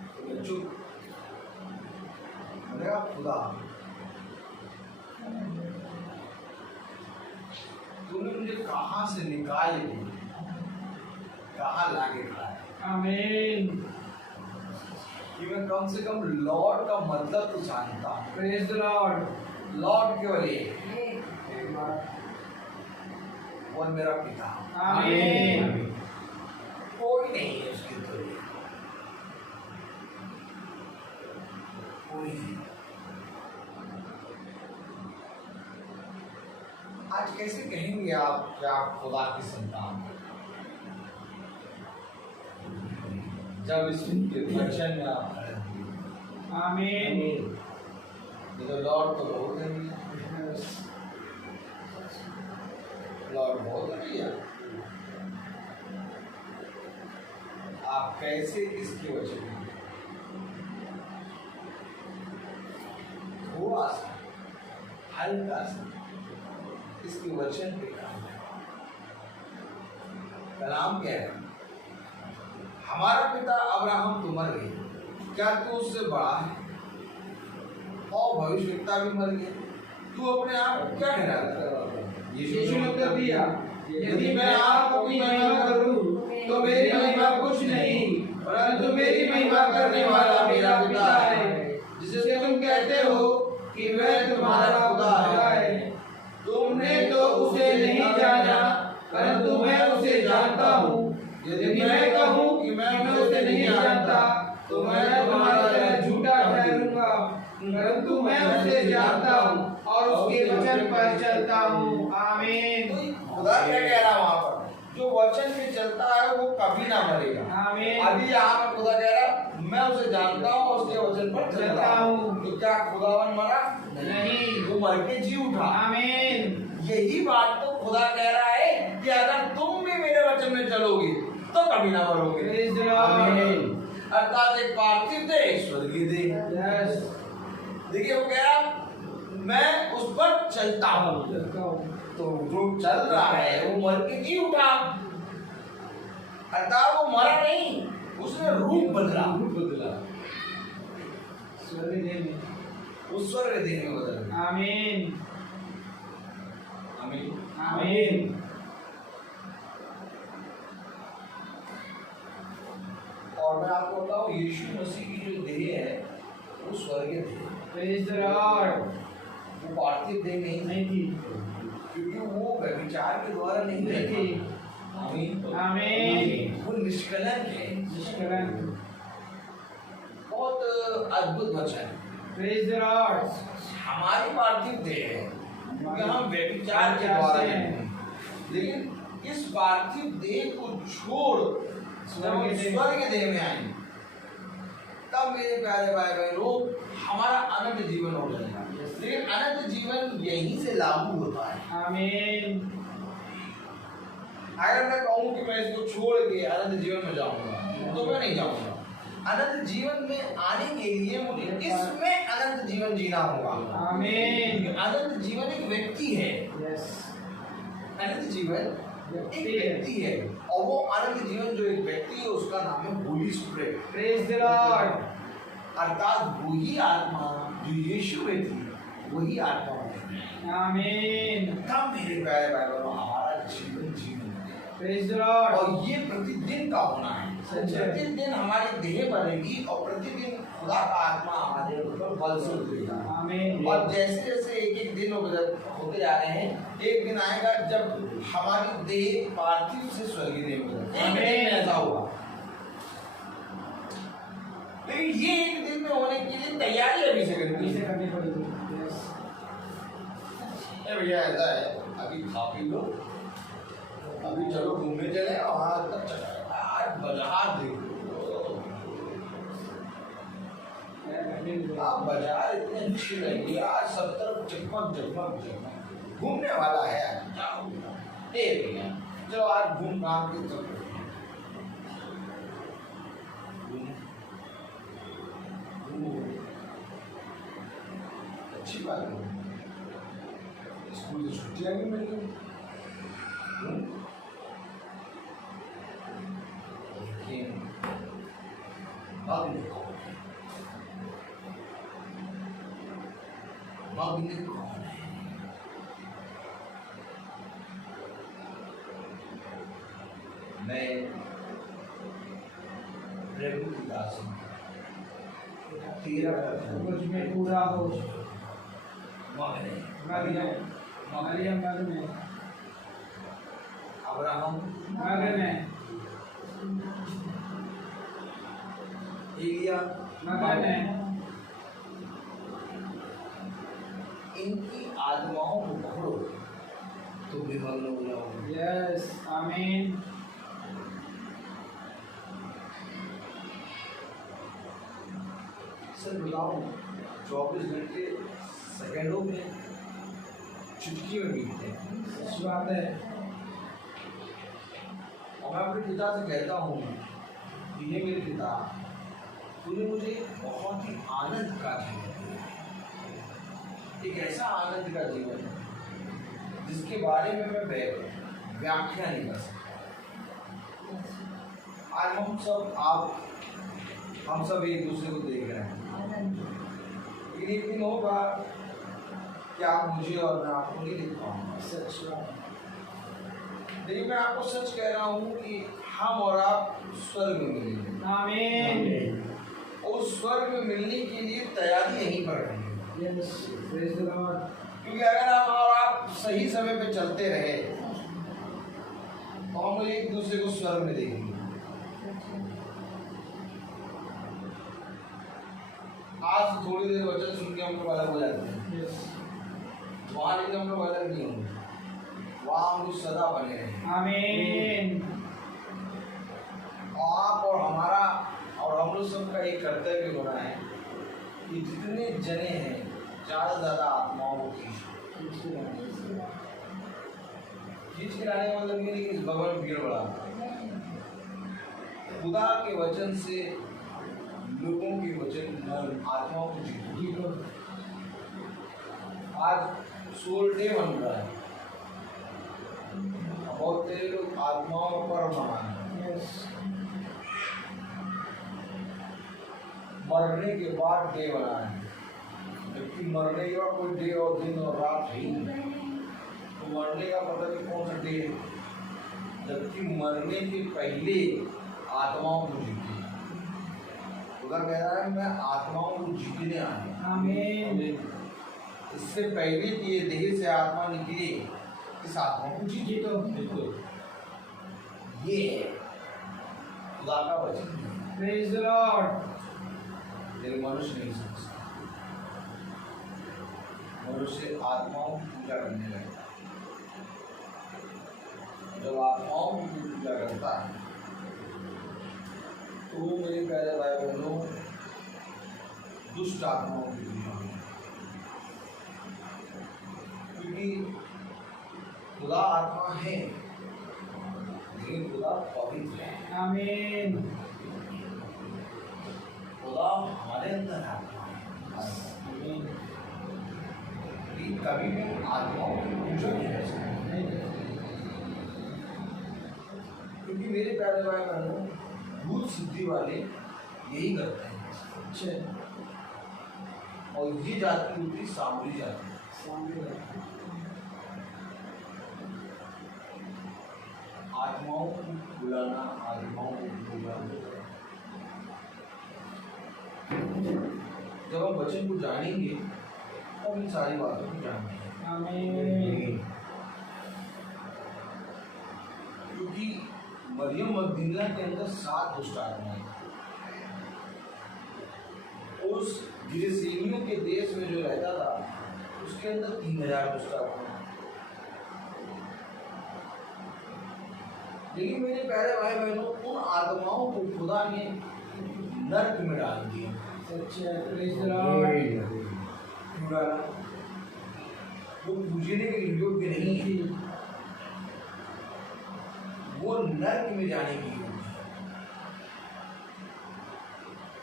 तो मैं चुप। मैंने कहा खुदा तूने मुझे कहाँ से निकाल ली, कहाँ लाके खड़ा है। आमीन। कि मैं कम से कम लॉर्ड का मतलब तो जानता हूँ। Praise the Lord. लॉर्ड केवल एक, वो मेरा पिता। आमीन। कोई नहीं है उसकी तुलना, कोई नहीं। आज कैसे कहेंगे आप कि आप खुदा की संतान हैं? जब इस वचन में आप खड़े होंगे। आमीन। ये तो लॉर्ड तो बहुत है, लॉर्ड बहुत है। आप कैसे इसके वचन में थोड़ा सा हल्का सा इसके वचन पे काम है। कलाम क्या है? हमारा पिता अब्राहम तो मर गए, क्या तू उससे बड़ा है? और भविष्यवक्ता भी मर गए, तू अपने आप को क्या ठहराता? यीशु ने उत्तर दिया, यदि मैं आपकी महिमा करूं तो मेरी महिमा कुछ नहीं, परंतु मेरी महिमा करने वाला मेरा पिता है, जिसे तुम कहते हो कि वह तुम्हारा खुदा है। तुमने तो उसे नहीं जाना, परंतु मैं उसे जानता हूँ। यदि मैं कहूँ कि मैं उसे नहीं जानता तो मैं तुम्हारा झूठा ठहरूंगा, परंतु मैं उसे जानता हूँ और उसके वचन पर चलता हूँ। आमीन। तो खुदा क्या कह रहा है वहाँ पर? जो वचन पे चलता है वो कभी ना मरेगा। आमीन। अभी यहाँ पर खुदा कह रहा है मैं उसे जानता हूँ और उसके वचन पर चलता हूँ। तो क्या खुदावन मरा? नहीं, वो मर के जी उठा। आमीन। यही बात तो खुदा कह रहा है कि अगर तुम भी मेरे वचन में चलोगे तो कभी ना मरोगे। Praise the Lord. आमीन। अर्थात एक पार्थिव देह स्वर्गीय देह। Yes. देखिए वो कह रहा मैं उस पर चलता हूँ। तो जो चल रहा है वो मर के जी उठा। अर्थात वो मरा नहीं, उसने रूप बदला। स्वर्ग देह में। उस स्वर्ग देह में बदला। आमीन। आमीन। आमीन। और मैं आपको बताऊं यीशु मसीह की जो देह है वो स्वर्गीय देह। Praise the Lord. वो पार्थिव देह नहीं थी, क्योंकि वो व्यभिचार के द्वारा नहीं थी। आमीन। आमीन। वो निष्कलंक है। निष्कलंक। बहुत अद्भुत वचन है। Praise the Lord. हमारी पार्थिव देह है क्योंकि हम व्यभिचार के द्वारा हैं। लेकिन इस पार्थिव देह को छोड़ स्वर्ग देह में आएंगे तब मेरे प्यारे भाई बहनों हमारा अनंत जीवन हो जाएगा। लेकिन अनंत जीवन यहीं से लागू होता है। आमीन। अगर मैं कहूँ कि मैं इसको छोड़ के अनंत जीवन में जाऊंगा तो मैं नहीं जाऊंगा। अनंत जीवन में आने के लिए मुझे इसमें अनंत जीवन जीना होगा। आमीन। अनंत जीवन एक व्यक्ति है। Yes. अनंत जीवन एक व्यक्ति है और वो अनंत जीवन जो एक व्यक्ति है उसका नाम है Holi spirit. Praise the Lord. अर्थात वही आत्मा जो यीशु में थी वही आत्मा में। आमीन। तब मेरे प्यारे भाई बहनों हमारा जीवन जीवन Praise the Lord. और ये प्रतिदिन का होना है। प्रतिदिन हमारी देह बनेगी और प्रतिदिन खुदा का आत्मा हमारे ऊपर बल से उतरेगा। आमीन। और जैसे जैसे एक एक दिन होते जा रहे हैं एक दिन आएगा जब हमारी देह पार्थिव से स्वर्गीय देह में बदलेगी। एक दिन में ऐसा होगा। लेकिन ये एक दिन में होने के लिए तैयारी अभी से करनी पड़ेगी। Yes. भैया ऐसा है अभी खा पी लो अभी चलो घूमने चले और वहाँ तक चला आज बाजार देखो। आप बाजार इतने अच्छी लगी आज सब तरफ जगमग जगमग जगमग घूमने वाला है आज जाओ ए भैया चलो आज घूम घाम के चलो। अच्छी बात है स्कूल की छुट्टियां भी मिल गई। लेकिन मग्न कौन है? मग्न कौन है? मैं प्रभु की दास हूँ। तेरा मुझ में पूरा हो। मग्न है। मरियम मगन है। अब्राहम मगन है। एलिया मगन है। इनकी आत्माओं को पकड़ो तो भी मग्न हो जाओगे। यस आमीन। सर बताओ 24 घंटे सेकंडों में चुटकी में बीतते हैं। सच बात है। और मैं अपने पिता से कहता हूँ कि ये मेरे पिता तूने मुझे बहुत ही आनंद का जीवन दिया। एक ऐसा आनंद का जीवन जिसके बारे में मैं व्याख्या नहीं कर सकता। आज हम सब एक दूसरे को देख रहे हैं। लेकिन एक दिन होगा कि आप मुझे और मैं आपको नहीं देख पाऊंगा। सच बात। लेकिन मैं आपको सच कह रहा हूँ कि हम और आप स्वर्ग में मिलेंगे। आमीन। उस स्वर्ग में मिलने के लिए तैयारी यहीं पर रहेंगे। Yes praise the Lord. क्योंकि अगर हम और आप सही समय पे चलते रहे तो हम एक दूसरे को स्वर्ग में देखेंगे। आज थोड़ी देर वचन सुन के हम लोग अलग हो जाते हैं, वहाँ लेकिन हम लोग अलग नहीं होंगे, वहाँ हम लोग सदा बने रहेंगे। आमीन। आप और हमारा और हम लोग सबका एक कर्तव्य होना है कि जितने जने हैं ज़्यादा से ज़्यादा आत्माओं को खींच के लाने का मतलब ये नहीं कि इस भवन में भीड़ बढ़ा, खुदा के वचन से लोगों के वचन आत्माओं को जीतो। आज सोल डे बन रहा है, बहुत तेरे लोग आत्माओं पर मनाए, मरने के बाद डे बनाए, जबकि मरने के बाद कोई डे और दिन और रात है ही नहीं। तो मरने का पता नहीं कौन सा डे है, जबकि मरने के पहले आत्माओं को जीते। खुदा कह रहा है मैं आत्माओं को जीतने आया। आमीन। इससे पहले कि ये देह से आत्मा निकले, इस आत्मा को जीतो। ये है खुदा का वचन। Praise the Lord. लेकिन मनुष्य नहीं समझ सकता, मनुष्य आत्माओं की पूजा करने लगता है। जब आत्माओं की पूजा करता है तो वो मेरे प्यारे भाई बहनों दुष्ट आत्माओं की पूजा होती है, क्योंकि खुदा आत्मा है लेकिन खुदा पवित्र है। आमीन। खुदा हमारे अंदर आत्मा है, कभी भी आत्माओं की पूजा नहीं कर सकते, क्योंकि मेरे प्यारे भाई बहनों भूत सिद्धि वाले यही करते हैं। अच्छा, और ये जाति होती सामरी जाति। आत्माओं को बुलाना, आत्माओं को बुलाना। जब हम वचन को जानेंगे तब इन सारी बातों को जानेंगे। आमीन। क्योंकि मरियम मगदलीना के अंदर 7 दुष्ट आत्माएं, उस गिरसेनियों के देश में जो रहता था उसके अंदर 3000 दुष्ट आत्माएं। लेकिन मेरे प्यारे भाई बहनों उन आत्माओं को खुदा ने नर्क में डाल दिया। Praise the Lord. वो पूजने के योग्य नहीं है, वो नर्क में जाने की योग्य है।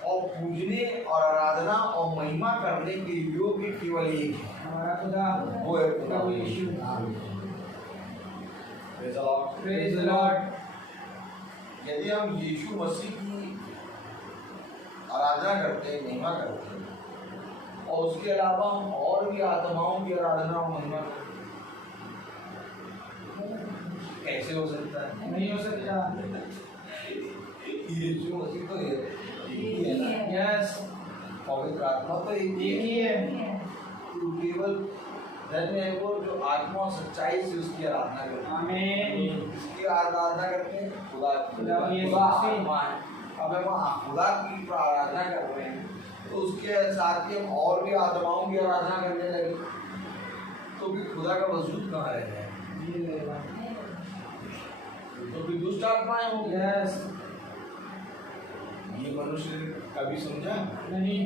और पूजने और आराधना और महिमा करने के योग्य केवल एक है, हमारा खुदा, वो है खुदा यीशु। Praise the Lord. यदि हम यीशु मसीह की आराधना करते हैं, महिमा करते हैं, और उसके अलावा हम और भी आत्माओं की आराधना और महिमा करते हैं, कैसे हो सकता है? नहीं हो सकता। यीशु मसीह तो एक ही है ना, यस, पवित्र आत्मा तो एक एक ही है। तो केवल धन्य है वो जो आत्मा और सच्चाई से उसकी आराधना करते हैं। आमीन। इसकी आराधना करते हैं खुदा यीशु खुदा मसीह। आत्मा है। अब हम खुदा की आराधना कर रहे हैं तो उसके साथ ही हम और भी आत्माओं की आराधना करने लगे तो भी खुदा का वजूद कहाँ रह जाए? तो भी दुष्ट आत्माएं होंगी। यस। ये मनुष्य कभी समझा नहीं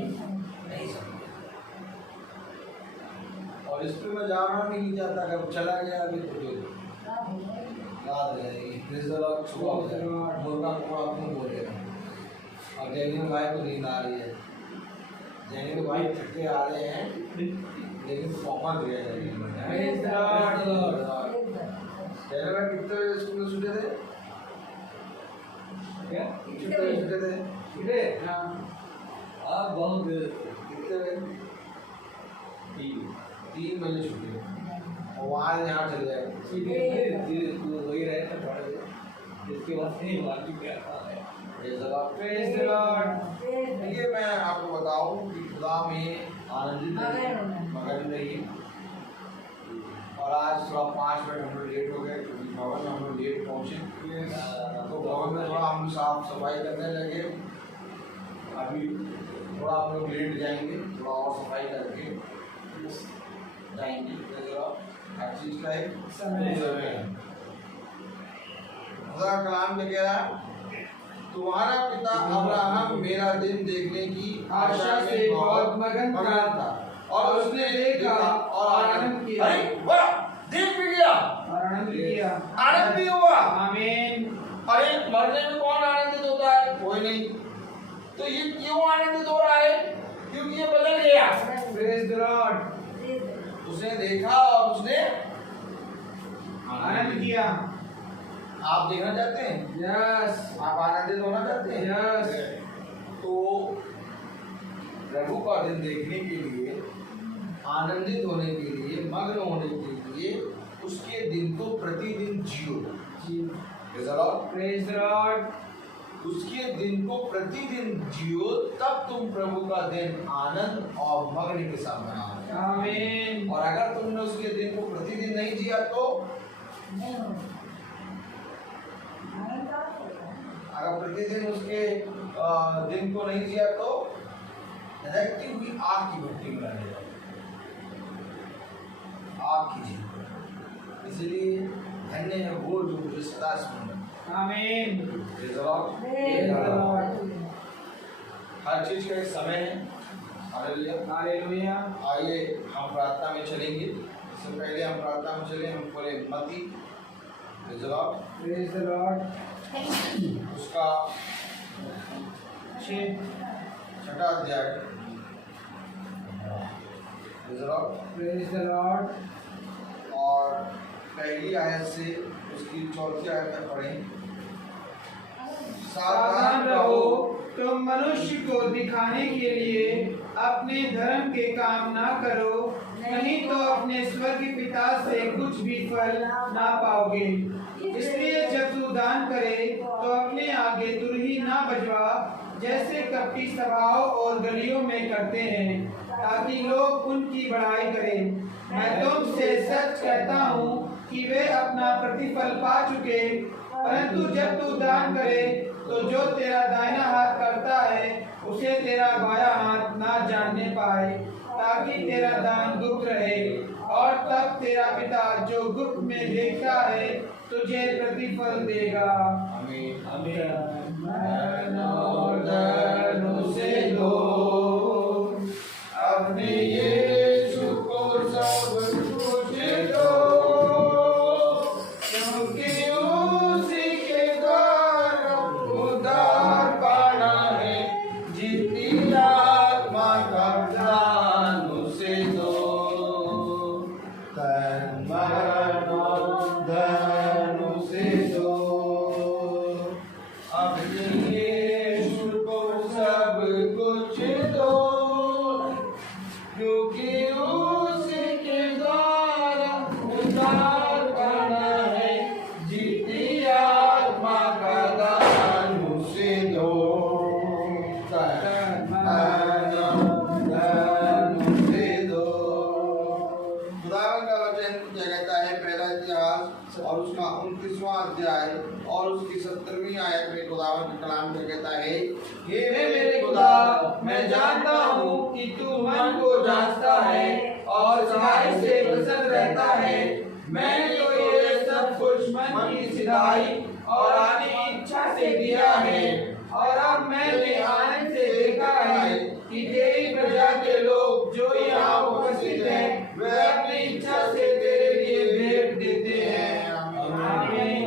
समझा, और इस पे मैं जाना भी नहीं चाहता, कब चला गया अभी तो याद रहेगी। मुर्गा कुआ क्यों बोलेगा? और जैनियों भाई को नींद आ रही है, जैनियों भाई थके आ रहे हैं लेकिन पहुंच गए। जैनियों भाई कितने बजे स्कूल में छूटे थे? क्या? कितने बजे छूटे थे? छूटे? हाँ बहुत कितने बजे? 3 बजे छूटे और वहाँ यहाँ चले जाए। वही रहे थे थोड़े देर, इसके बाद नहीं हुआ कि क्या था है। Praise the Lord. देखिए मैं आपको बताऊं कि खुदा में आनंदित मगन रहिए। और आज थोड़ा 5 मिनट हम लोग लेट हो गए क्योंकि भवन में हम लोग लेट पहुँचे, तो भवन में थोड़ा हम साफ सफाई करने लगे। अभी थोड़ा आप लोग लेट जाएंगे, थोड़ा और सफाई करके जाएंगे। हर चीज का एक समय है। खुदा कलाम में कह रहा है, तुम्हारा पिता अब्राहम मेरा दिन देखने की आशा से बहुत मगन था और उसने देखा और आनंद किया। अरे वाह, देख भी गया और आनंद किया, आनंद भी हुआ। आमीन। अरे मरने में कौन आनंदित होता है? कोई नहीं। तो ये क्यों आनंदित हो रहा है? क्योंकि ये बदल गया। Praise the Lord. उसने देखा और उसने आनंद किया। आप देखना चाहते हैं? यस। आप आनंदित होना चाहते हैं? यस। तो प्रभु का दिन देखने के लिए, आनंदित होने के लिए, मग्न होने के लिए उसके दिन को प्रतिदिन जियो। Praise the Lord. उसके दिन को प्रतिदिन जियो, तब तुम प्रभु का दिन आनंद और मग्न के साथ मनाओगे। आमीन। और अगर तुमने उसके दिन को प्रतिदिन नहीं जिया तो अगर प्रतिदिन उसके दिन को नहीं जिया तो दहकती हुई आग की भट्टी में डाले जाओगे, आग की झील। इसलिए धन्य है वो जो मुझे सदा स्मरण। आमीन। हर चीज का एक समय है। हालेलुया। हालेलुया। आइए हम प्रार्थना में चलेंगे। इससे पहले हम प्रार्थना में चले, हम पढ़े मत्ती प्रेज द लॉर्ड। उसका 6वां अध्याय। Praise the Lord. और पहली आयत से उसकी 4थी आयत तक पढ़ें। सावधान रहो, तुम मनुष्य को दिखाने के लिए अपने धर्म के काम ना करो, नहीं तो अपने स्वर्गीय पिता से कुछ भी फल ना पाओगे। इसलिए जब तू दान करे तो अपने आगे तुरही ना बजवा, जैसे कपटी सभाओं और गलियों में करते हैं, ताकि लोग उनकी बड़ाई करें। मैं तुमसे सच कहता हूँ कि वे अपना प्रतिफल पा चुके। परंतु जब तू दान करे तो जो तेरा दाहिना हाथ करता है उसे तेरा बायां हाथ ना जानने पाए, ताकि तेरा दान गुप्त रहे, और तब तेरा पिता जो गुप्त में देखता है तुझे प्रतिफल देगा। आमीन। आमीन। और धन उसे दो, अपने यीशु को सब कुछ दो, क्योंकि उसी के द्वारा उद्धार पाना है। जितनी आत्मा का दान उसे दो, तन मन और धन उसे दो। अपने यीशु को सब कुछ दो, क्योंकि उसी के द्वारा उद्धार करना है। जितनी आत्मा का दान उसे दो, धन उसे दो। खुदावंद का वचन क्या कहता है? पहला इतिहास और उसका 29वां अध्याय और उसकी 17वीं आयत में खुदावंद का कलाम क्या कहता है? हे मेरे खुदा, मैं जानता हूँ कि तू मन को जांचता है और सच्चाई से प्रसन्न रहता है। मैंने तो ये सब कुछ मन की सिधाई और आने की इच्छा से दिया है, और अब मैंने आनंद से देखा है कि तेरी प्रजा के लोग जो यहाँ उपस्थित हैं, वे अपनी इच्छा से तेरे लिए भेंट देते हैं। आमीन।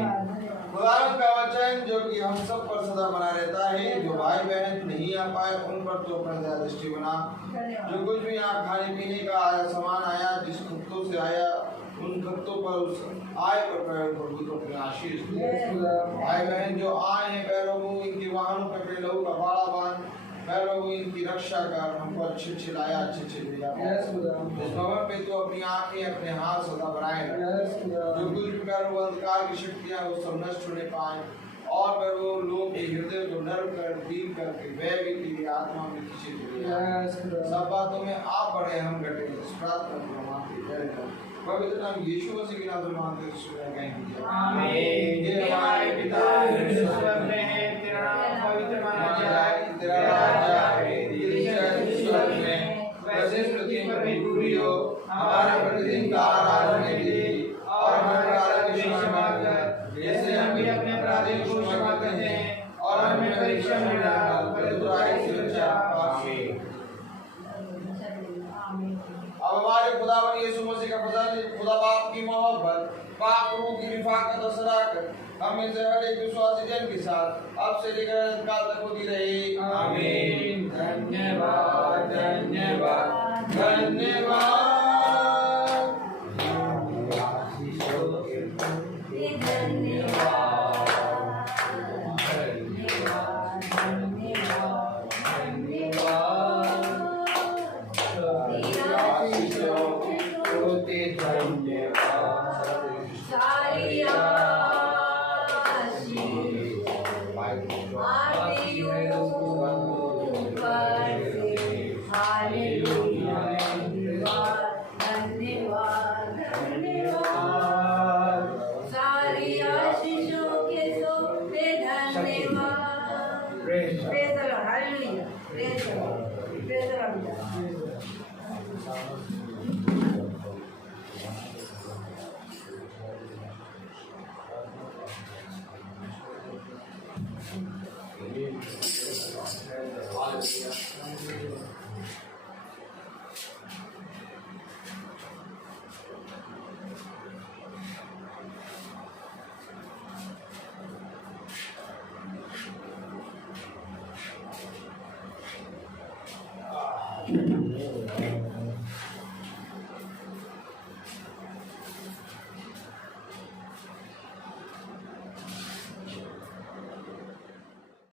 खुदावंद का वचन जो कि हम सब पर सदा बना रहता है। जो भाई बहन नहीं आ पाए उन पर तो अपना दया दृष्टि बना। जो कुछ भी यहाँ खाने पीने का सामान आया, जिस खत्तों से आया, उन खत्तों पर उस आय पर प्रभु तो अपनी आशीष दे। भाई बहन जो आए हैं, पैरों इनके वाहनों पर अपने लहू का बाड़ा बांध, पैरों इनकी रक्षा कर, हमको अच्छे लाया, अच्छे भेजा। इस भवन पे तो अपनी आंखें अपने हाथ सदा बनाए रख। जो कुछ भी पैरों अंधकार की शक्तियां वो सब नष्ट होने पाए, और पैरों लोग के हृदय को नर्म कर, दीन करके वह भी तेरी आत्मा में खींचे चले। सब बातों में आप बड़े, हम घटे। इस प्रार्थना को हम आपकी जय करें। पवित्र नाम यीशु मसीह के नाम से मांगते हैं। आमीन। हे हमारे पिता जो स्वर्ग में है, तेरा नाम पवित्र माना जाए, तेरा राज्य आए, तेरी इच्छा जैसे स्वर्ग में वैसे पृथ्वी पर भी पूरी हो। हमारे प्रतिदिन का आहार हमें दे और हमारे अपराध की क्षमा कर जैसे हम भी अपने अपराधियों को क्षमा करते हैं, और हमें परीक्षा में न डाल परंतु बुराई से बचा। आमीन। अब हमारे खुदावन यीशु मसीह का फजल, खुदा बाप की मोहब्बत, पाक रूह की रिफाकत और सदाकत हम में से हर एक विश्वासी जन के साथ अब से लेकर अनंत काल तक होती रहे। आमीन। धन्यवाद धन्यवाद धन्यवाद।